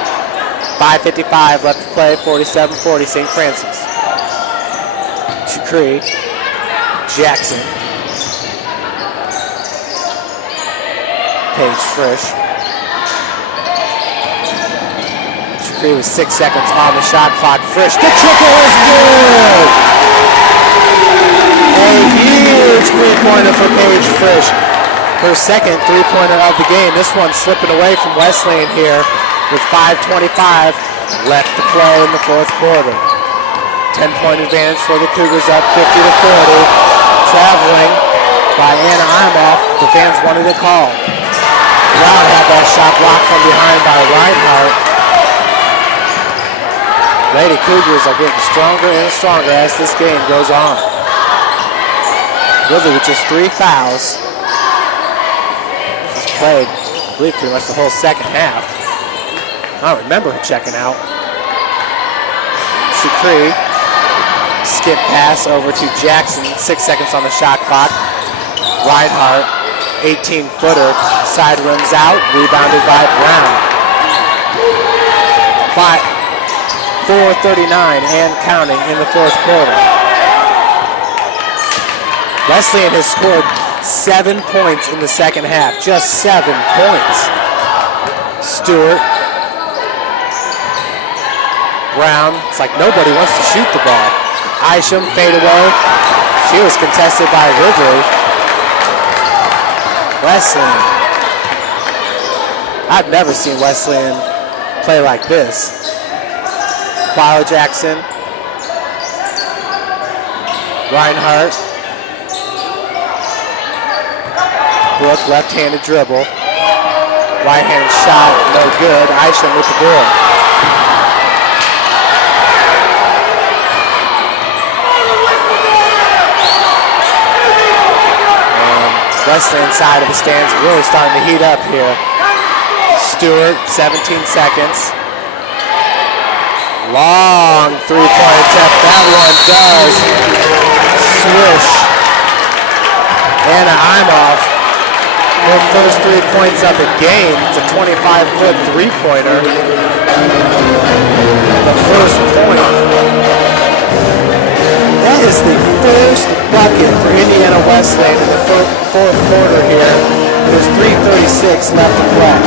5:55 left to play, 47-40 St. Francis. Shakri, Jackson. Paige Frisch. Shakri with 6 seconds on the shot clock. Frisch, the triple is good! A huge three-pointer for Paige Frisch. Her second three-pointer of the game. This one slipping away from Wesleyan here with 5:25 left to play in the fourth quarter. 10-point advantage for the Cougars, up 50-40. Traveling by Anna Imoff. The fans wanted a call. Brown had that shot blocked from behind by Reinhardt. Lady Cougars are getting stronger and stronger as this game goes on. Ridley with just 3 fouls. She's played, I believe, pretty much the whole second half. I don't remember her checking out. Shakri, skip pass over to Jackson. 6 seconds on the shot clock. Reinhardt, 18-footer, side rims out, rebounded by Brown. 4:39 and counting in the fourth quarter. Wesleyan has scored 7 points in the second half. Just 7 points. Stewart. Brown. It's like nobody wants to shoot the ball. Isham, fade away. She was contested by Ridley. Wesleyan. I've never seen Wesleyan play like this. Quilo Jackson. Reinhardt. Brooke, left-handed dribble. Right-handed shot, no good. Isham with the ball. And Wesleyan side of the stands really starting to heat up here. Stewart, 17 seconds. Long three-point attempt. That one does swish. Anna Imoff, her first 3 points of the game. It's a 25-foot three-pointer. The first point. That is the first bucket for Indiana Wesleyan in the fourth quarter here. There's 3:36 left to play.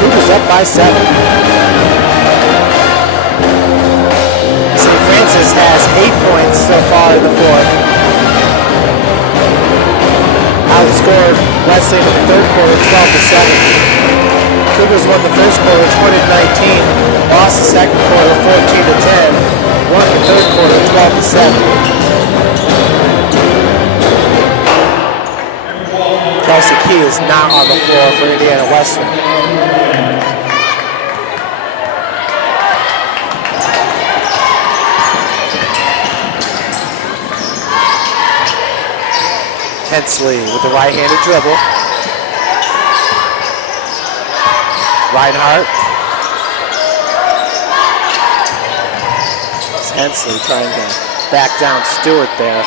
Cougars up by 7. St. Francis has 8 points so far in the fourth. Outscored Wesleyan in the third quarter 12-7. Cougars won the first quarter 20-19, lost the second quarter 14-10, won the third quarter 12-7. Kelsey Key is not on the floor for Indiana Wesleyan. Hensley with the right-handed dribble. Reinhardt. Hensley trying to back down Stewart there.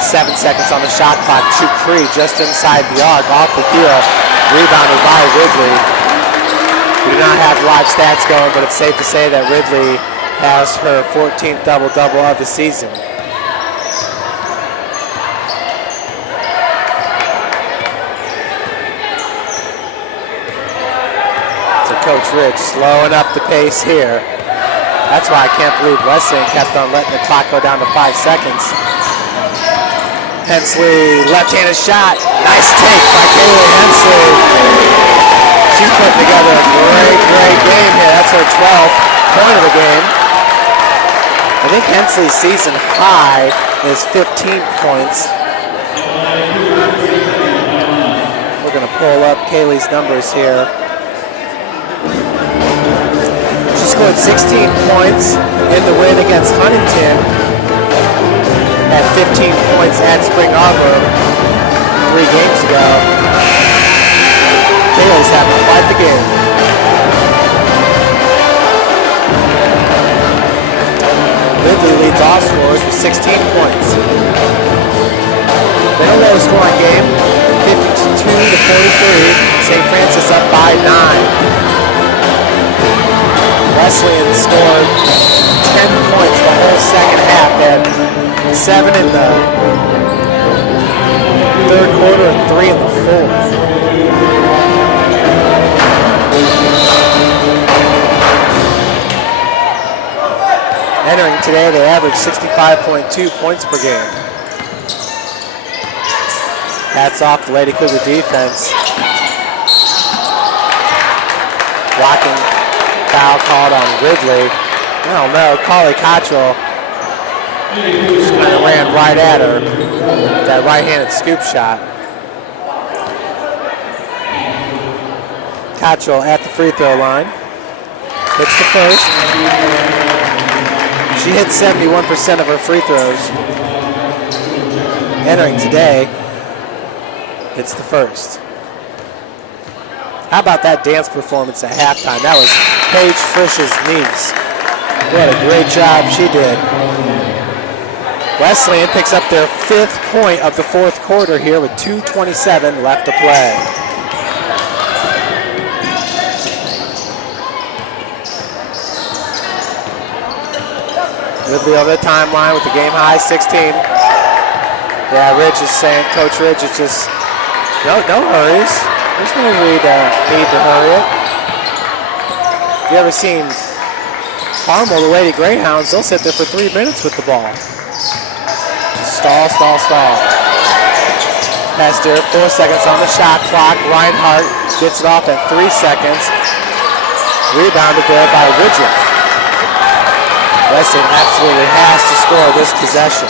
7 seconds on the shot clock. Shukri just inside the arc, off the heel. Rebounded by Ridley. We do not have live stats going, but it's safe to say that Ridley has her 14th double-double of the season. So Coach Rich slowing up the pace here. That's why I can't believe Wesleyan kept on letting the clock go down to 5 seconds. Hensley, left-handed shot. Nice take by Kaylee Hensley. She's putting together a great game here. That's her 12th point of the game. I think Hensley's season high is 15 points. We're going to pull up Kaylee's numbers here. She scored 16 points in the win against Huntington. Had 15 points at Spring Arbor 3 games ago. Kaylee's having quite the game. Ridley leads all scorers with 16 points. Then a low-scoring game, 52-43. St. Francis up by 9. Wesleyan scored 10 points the whole second half. They had 7 in the third quarter and 3 in the fourth. Entering today, they averaged 65.2 points per game. Hats off the Lady Cougar defense. Blocking foul called on Ridley. I don't know, Carly Cottrell just kind of ran right at her with that right-handed scoop shot. Cottrell at the free throw line. Hits the first. She hit 71% of her free throws. Entering today, hits the first. How about that dance performance at halftime? That was Paige Frisch's niece. What a great job she did. Wesleyan picks up their 5th point of the fourth quarter here with 2:27 left to play. Ridley over the timeline with the game high 16. Yeah, Ridge is saying, Coach Ridge is just, no hurries. There's no need to hurry it. You ever seen Carmel, the Lady Greyhounds, they'll sit there for 3 minutes with the ball. Stall. Hester, 4 seconds on the shot clock. Reinhardt gets it off at 3 seconds. Rebounded there by Woodruff. Wesleyan absolutely has to score this possession.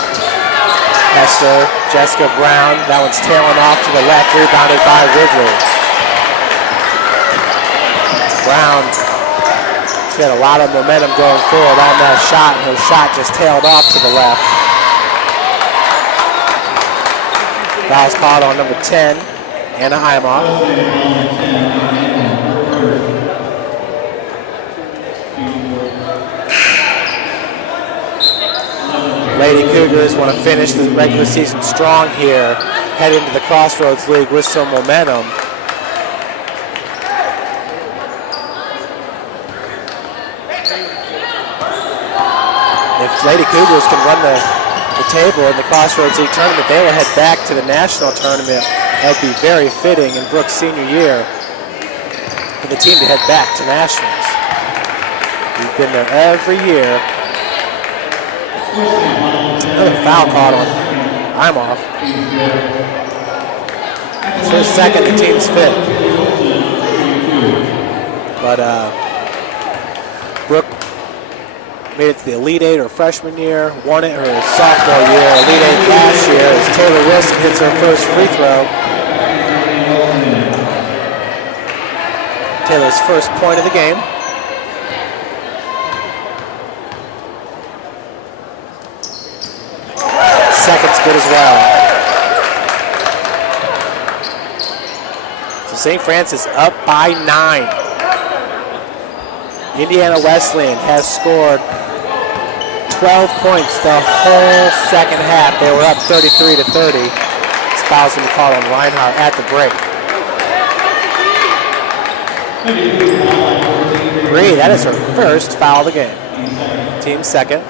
Hester, Jessica Brown, that one's tailing off to the left, rebounded by Ridley. Brown, she had a lot of momentum going forward on that shot, and her shot just tailed off to the left. Foul's called on number 10, Anna Heimoff. Lady Cougars want to finish the regular season strong here, head into the Crossroads League with some momentum. If Lady Cougars can run the table in the Crossroads League tournament, they will head back to the national tournament. That would be very fitting in Brooks' senior year for the team to head back to nationals. We've been there every year. Another foul called on Heimoff. It's her second, the team's 5th. But Brooke made it to the Elite 8 her freshman year, won it her sophomore year, Elite 8 last year as Taylor Wilson hits her first free throw. Taylor's first point of the game. Second's good as well. So St. Francis up by 9. Indiana Wesleyan has scored 12 points the whole second half. They were up 33-30. This foul's going to be called on Reinhardt at the break. Bree, that is her first foul of the game. Team second.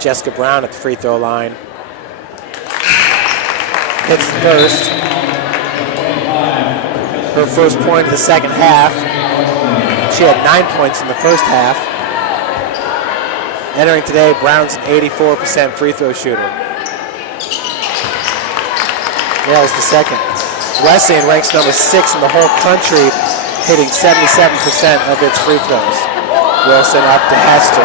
Jessica Brown at the free throw line. Hits the first. Her first point of the second half. She had 9 points in the first half. Entering today, Brown's an 84% free throw shooter. Nails the second. Wesleyan ranks number 6 in the whole country, hitting 77% of its free throws. Wilson up to Hester.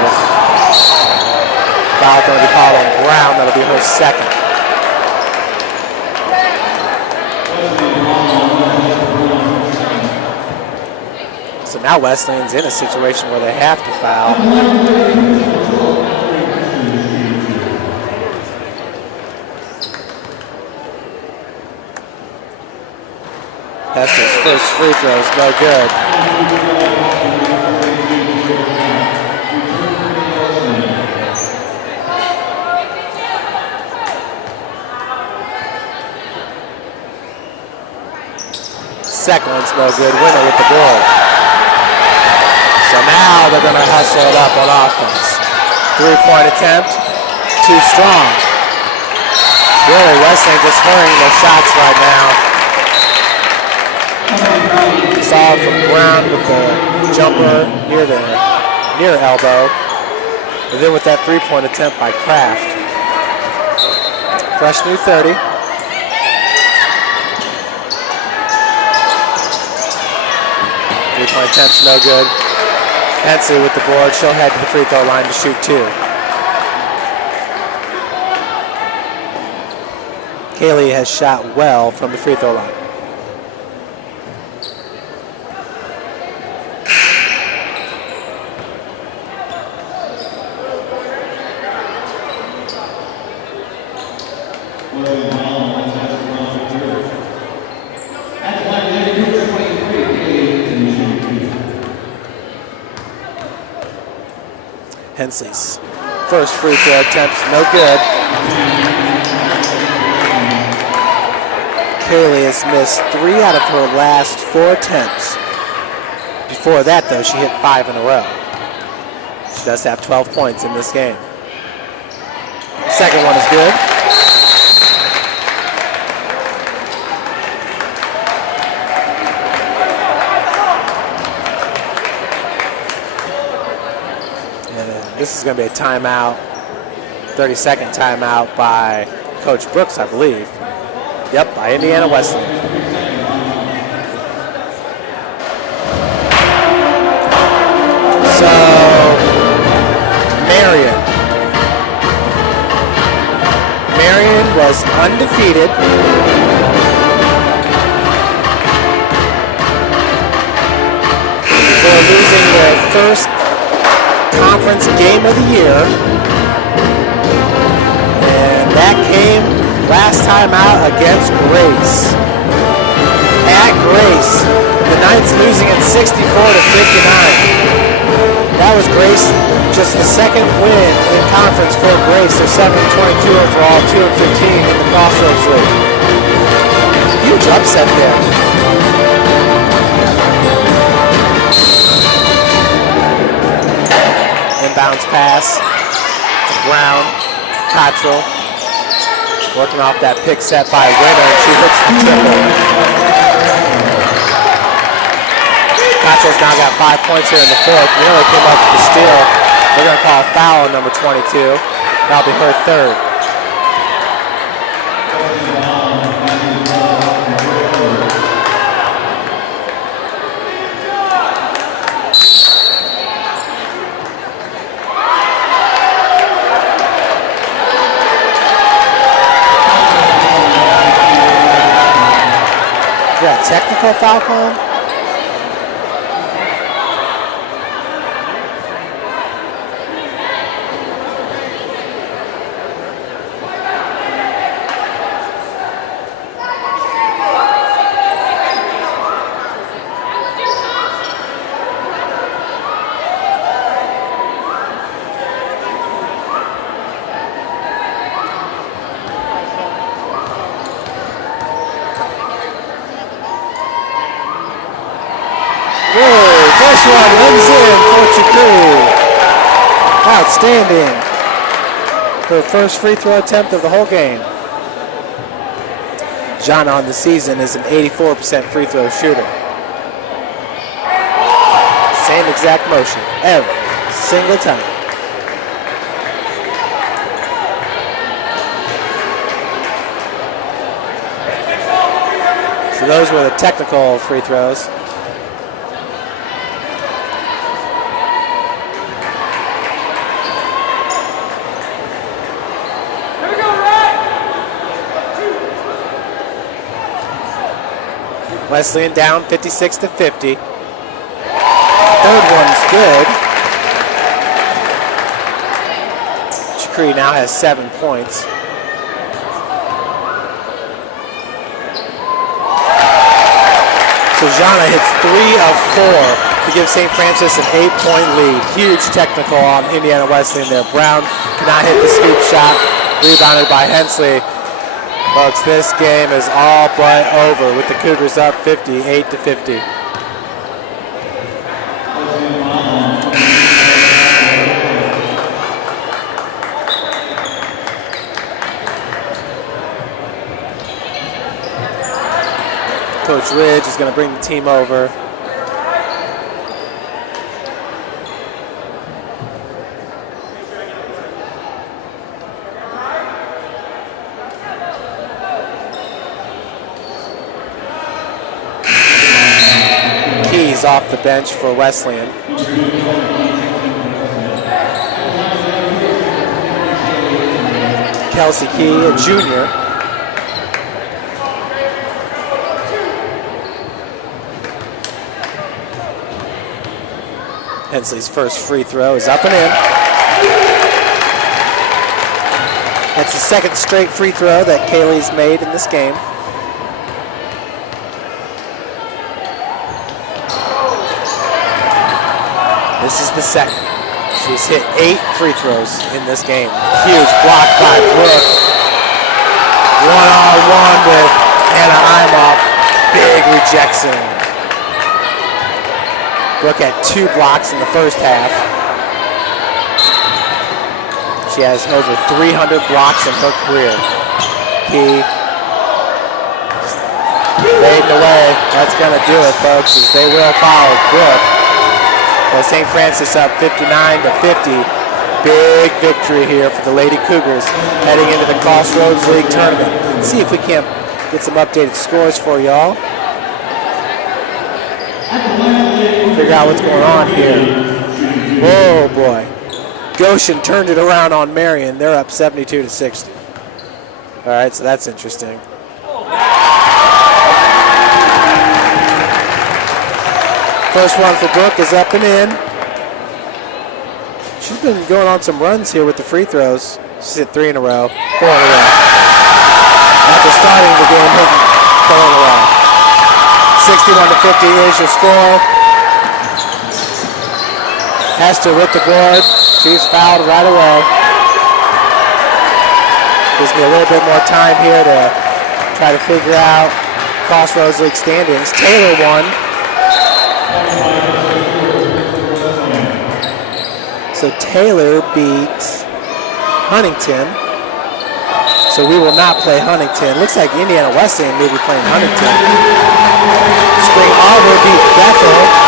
Foul going to be called on Brown. That'll be her second. So now Wesleyan's in a situation where they have to foul. Wesley's first free throw is no good. Second one's no good. Winner with the board. So now they're going to hustle it up on offense. 3-point attempt. Too strong. Really, Wesleyan just hurrying their shots right now. Saw from Brown with the jumper near elbow. And then with that 3-point attempt by Kraft. Fresh new 30. Three-point attempt's no good. Hensley with the board. She'll head to the free throw line to shoot 2. Kaylee has shot well from the free throw line. Hensley's first free throw attempt, no good. Kaylee has missed 3 out of her last 4 attempts. Before that, though, she hit 5 in a row. She does have 12 points in this game. Second one is good. This is going to be a timeout, 30-second timeout by Coach Brooks, I believe. Yep, by Indiana Wesleyan. So, Marion was undefeated. Before losing their first conference game of the year, and that came last time out against Grace. At Grace, the Knights losing at 64-59. That was Grace, just the second win in conference for Grace. They're 7-22 overall, 2-15 in the Crossroads League. Huge upset there. Inbounds pass. Brown, Cottrell, working off that pick set by Winner. She hits the triple. Cottrell's now got 5 points here in the fourth. Nearly came up with the steal. They're going to call a foul on number 22. That'll be her third. Yeah, technical foul call. First one runs in for Chakri. Outstanding. Her first free throw attempt of the whole game. Jana on the season is an 84% free throw shooter. Same exact motion every single time. So those were the technical free throws. Wesleyan down 56-50. Third one's good. Chakri now has 7 points. So Jana hits 3 of 4 to give St. Francis an 8-point lead. Huge technical on Indiana Wesleyan there. Brown cannot hit the scoop shot. Rebounded by Hensley. Folks, this game is all but over with the Cougars up 58-50. Coach Ridge is going to bring the team over. Keys off the bench for Wesleyan. Kelsey Key, a junior. Hensley's first free throw is up and in. That's the second straight free throw that Kaylee's made in this game. This is the second. She's hit 8 free throws in this game. Huge block by Brooke. One-on-one with Anna Imoff. Big rejection. Brooke had 2 blocks in the first half. She has over 300 blocks in her career. Key fading away. That's going to do it, folks, as they will foul Brooke. Well, St. Francis up 59-50. Big victory here for the Lady Cougars heading into the Crossroads League tournament. Let's see if we can't get some updated scores for y'all. Figure out what's going on here. Oh boy. Goshen turned it around on Marion. They're up 72-60. All right, so that's interesting. First one for Brooke is up and in. She's been going on some runs here with the free throws. She's hit 3 in a row, 4 in a row. After starting the game, hitting 4 in a row. 61-50 is your score. Hester with the board. She's fouled right away. Gives me a little bit more time here to try to figure out Crossroads League standings. Taylor won. So Taylor beats Huntington. So we will not play Huntington. Looks like Indiana Wesleyan may be playing Huntington. Spring Arbor beat Bethel.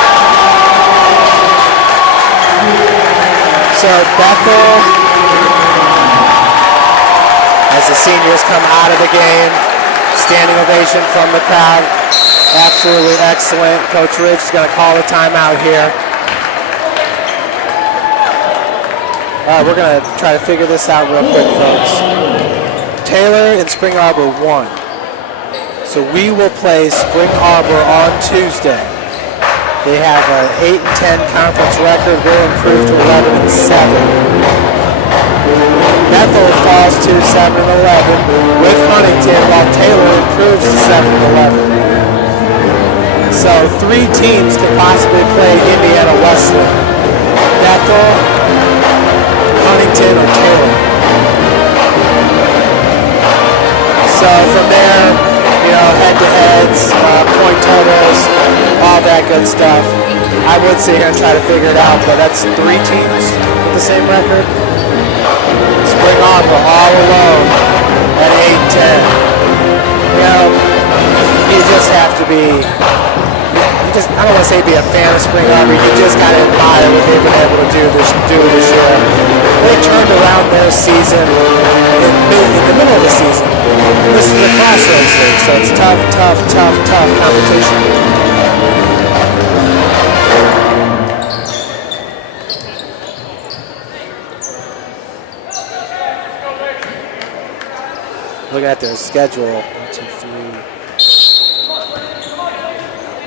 So Bethel, as the seniors come out of the game, standing ovation from the crowd. Absolutely excellent. Coach Ridge is going to call a timeout here. All right, we're going to try to figure this out real quick, folks. Taylor and Spring Arbor won. So we will play Spring Arbor on Tuesday. They have an 8-10 conference record. We'll improve to 11-7. Bethel falls to 7-11 with Huntington, while Taylor improves to 7-11. So 3 teams could possibly play Indiana Wesleyan. Bethel, Huntington, or Taylor. So from there, you know, head-to-heads, point totals, all that good stuff. I would sit here and try to figure it out, but that's 3 teams with the same record. Spring Arbor all alone at 8-10. You know, you just have to be, I don't want to say be a fan of Spring Arbor, you just kind of admire what they've been able to do this year. They turned around their season in the middle of the season. This is the Crossroads League, so it's tough competition. Looking at their schedule, 1, 2, 3.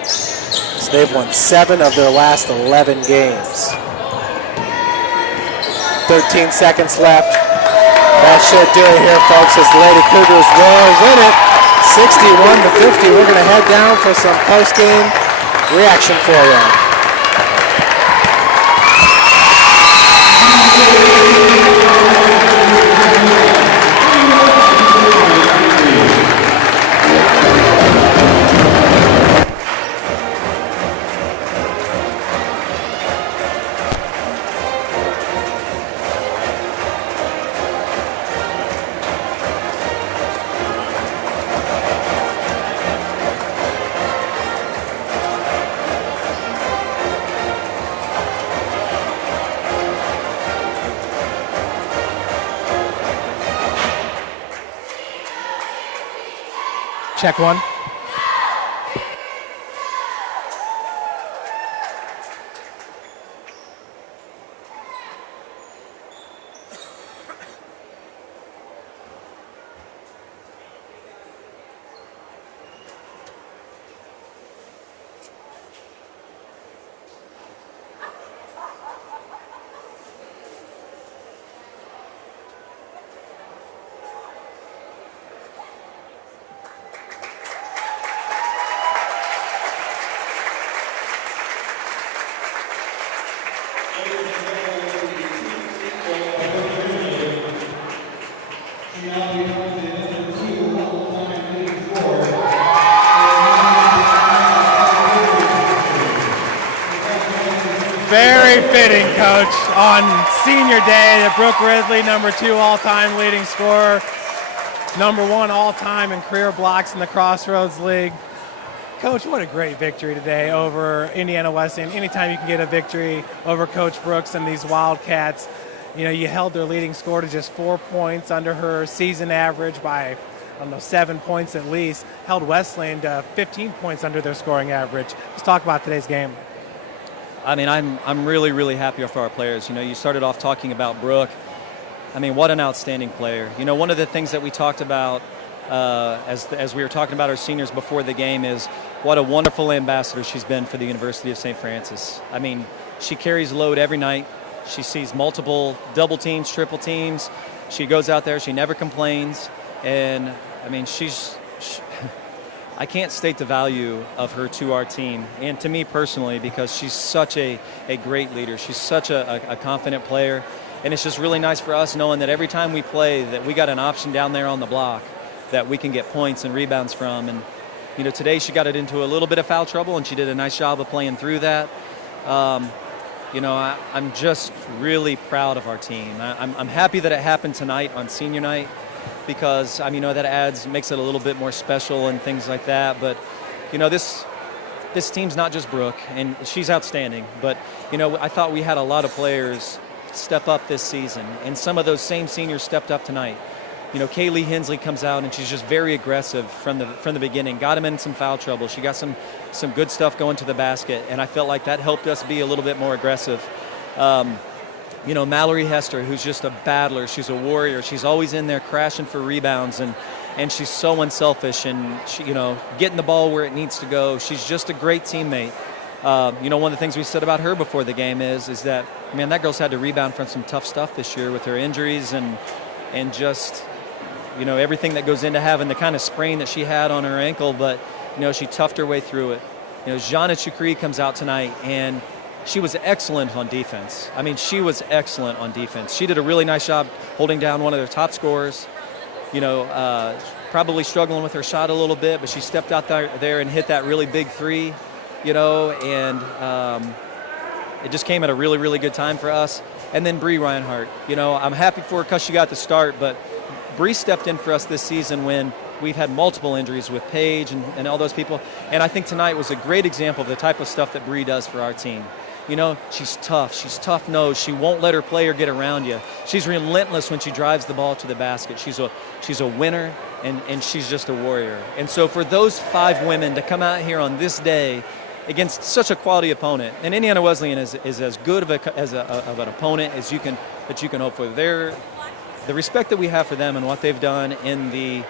So they've won 7 of their last 11 games. 13 seconds left. That should do it here, folks, as the Lady Cougars will win it 61-50. We're going to head down for some post-game reaction for you. Check one. Very fitting, Coach, on senior day that Brooke Ridley, number 2 all-time leading scorer, number 1 all-time in career blocks in the Crossroads League. Coach, what a great victory today over Indiana Wesleyan. Anytime you can get a victory over Coach Brooks and these Wildcats, you know, you held their leading score to just 4 points under her season average by, I don't know, 7 points at least. Held Wesleyan to 15 points under their scoring average. Let's talk about today's game. I mean, I'm really, really happy for our players. You know, you started off talking about Brooke. I mean, what an outstanding player. You know, one of the things that we talked about as we were talking about our seniors before the game is what a wonderful ambassador she's been for the University of St. Francis. I mean, she carries load every night. She sees multiple double teams, triple teams. She goes out there. She never complains. And, I mean, I can't state the value of her to our team and to me personally because she's such a great leader. She's such a confident player. And it's just really nice for us knowing that every time we play that we got an option down there on the block that we can get points and rebounds from. And, you know, today she got it into a little bit of foul trouble and she did a nice job of playing through that. You know, I'm just really proud of our team. I'm happy that it happened tonight on senior night, because you know, that makes it a little bit more special and things like that. But you know, this team's not just Brooke, and she's outstanding. But you know, I thought we had a lot of players step up this season, and some of those same seniors stepped up tonight. You know, Kaylee Hensley comes out and she's just very aggressive from the beginning. Got him in some foul trouble. She got some good stuff going to the basket, and I felt like that helped us be a little bit more aggressive. You know, Mallory Hester, who's just a battler. She's a warrior. She's always in there crashing for rebounds, and she's so unselfish, and she, you know, getting the ball where it needs to go. She's just a great teammate. You know, one of the things we said about her before the game is that, man, that girl's had to rebound from some tough stuff this year with her injuries and just, you know, everything that goes into having the kind of sprain that she had on her ankle. But, you know, she toughed her way through it. You know, Jana Chukri comes out tonight, and she was excellent on defense. I mean, she was excellent on defense. She did a really nice job holding down one of their top scorers. You know, probably struggling with her shot a little bit, but she stepped out there and hit that really big three, you know, and it just came at a really, really good time for us. And then Bree Reinhardt, you know, I'm happy for her because she got the start, but Bree stepped in for us this season when we've had multiple injuries with Paige and all those people. And I think tonight was a great example of the type of stuff that Bree does for our team. You know, she's tough. She's tough-nosed. She won't let her player get around you. She's relentless when she drives the ball to the basket. She's a winner, and she's just a warrior. And so for those 5 women to come out here on this day against such a quality opponent, and Indiana Wesleyan is as good of an opponent as you can hope for. The respect that we have for them and what they've done in the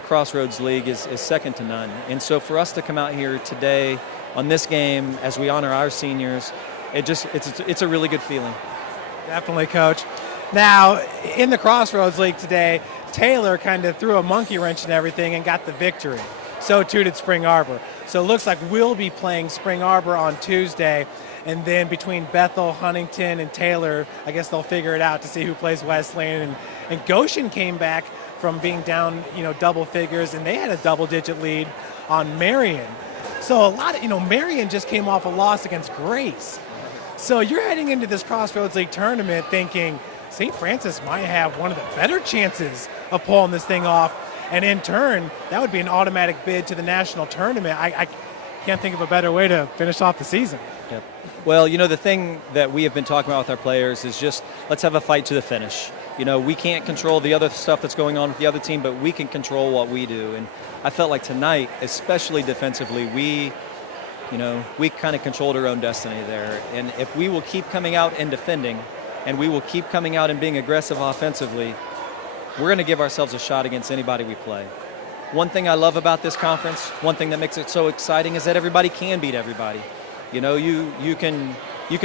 Crossroads League is second to none. And so for us to come out here today on this game as we honor our seniors, it's a really good feeling. Definitely, Coach. Now, in the Crossroads League today, Taylor kind of threw a monkey wrench and everything and got the victory. So too did Spring Arbor. So it looks like we'll be playing Spring Arbor on Tuesday, and then between Bethel, Huntington, and Taylor, I guess they'll figure it out to see who plays Wesleyan. And Goshen came back from being down, double figures, and they had a double-digit lead on Marion. So a lot of, Marion just came off a loss against Grace. So you're heading into this Crossroads League tournament thinking St. Francis might have one of the better chances of pulling this thing off. And in turn, that would be an automatic bid to the national tournament. I can't think of a better way to finish off the season. Yep. Well, the thing that we have been talking about with our players is just let's have a fight to the finish. We can't control the other stuff that's going on with the other team, but we can control what we do. And I felt like tonight, especially defensively, we kind of controlled our own destiny there. And if we will keep coming out and defending, and we will keep coming out and being aggressive offensively, we're going to give ourselves a shot against anybody we play. One thing I love about this conference, one thing that makes it so exciting is that everybody can beat everybody. You can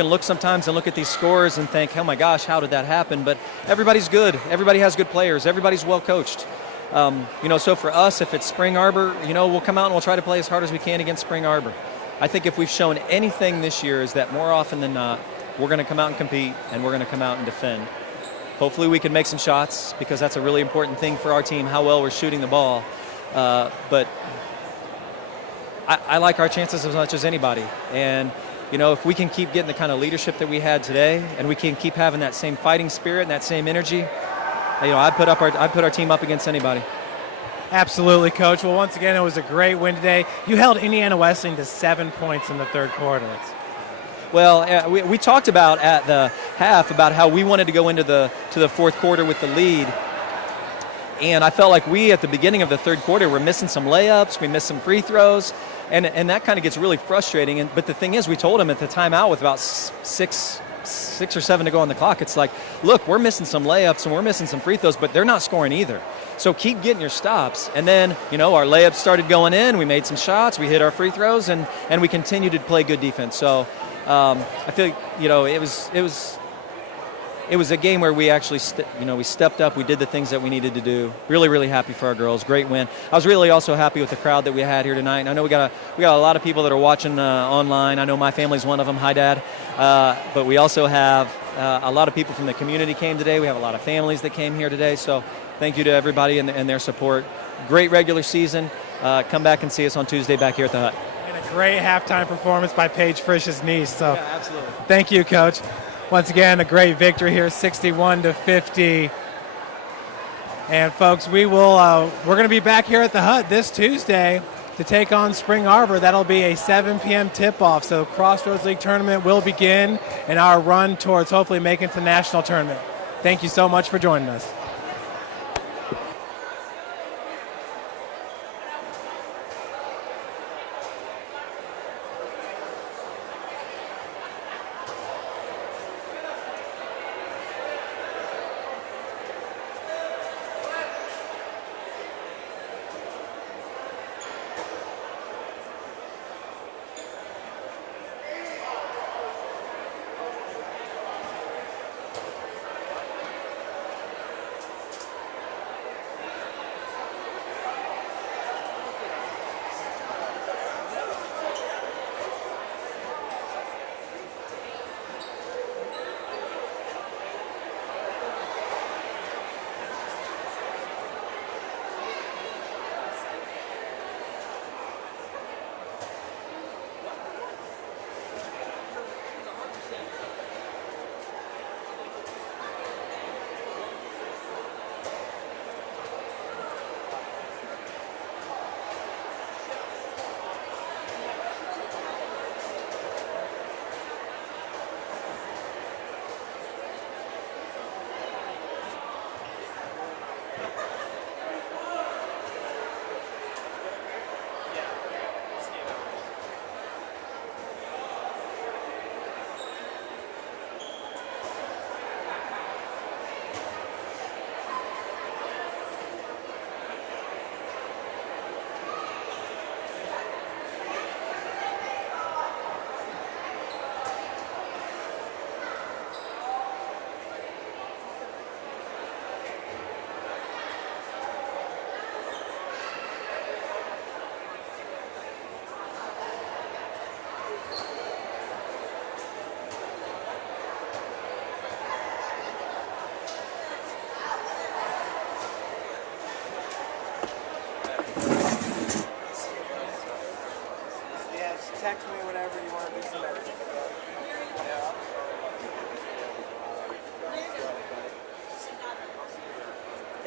look sometimes and look at these scores and think, oh my gosh, how did that happen? But everybody's good. Everybody has good players. Everybody's well coached. So for us, if it's Spring Arbor, we'll come out and we'll try to play as hard as we can against Spring Arbor. I think if we've shown anything this year is that more often than not, we're going to come out and compete, and we're going to come out and defend. Hopefully we can make some shots, because that's a really important thing for our team, how well we're shooting the ball. But I like our chances as much as anybody. And, if we can keep getting the kind of leadership that we had today, and we can keep having that same fighting spirit and that same energy, I'd put our team up against anybody. Absolutely, Coach. Well, once again, it was a great win today. You held Indiana Wesleyan to 7 points in the third quarter. Well, we talked about at the half about how we wanted to go into the fourth quarter with the lead. And I felt like we, at the beginning of the third quarter, were missing some layups, we missed some free throws, and that kind of gets really frustrating. But the thing is, we told them at the timeout with about six or seven to go on the clock, it's like, look, we're missing some layups and we're missing some free throws, but they're not scoring either. So keep getting your stops. And then, our layups started going in, we made some shots, we hit our free throws, and we continued to play good defense. So I feel like, it was a game where we actually, we stepped up. We did the things that we needed to do. Really, really happy for our girls. Great win. I was really also happy with the crowd that we had here tonight. And I know we got a lot of people that are watching online. I know my family's one of them. Hi, Dad. But we also have a lot of people from the community came today. We have a lot of families that came here today. So thank you to everybody and their support. Great regular season. Come back and see us on Tuesday back here at the Hut. And a great halftime performance by Paige Frisch's niece. So yeah, absolutely. Thank you, Coach. Once again, a great victory here, 61-50. And folks, we're going to be back here at the Hut this Tuesday to take on Spring Arbor. That'll be a 7 p.m. tip-off. So Crossroads League tournament will begin, and our run towards hopefully making it to the national tournament. Thank you so much for joining us.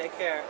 Take care.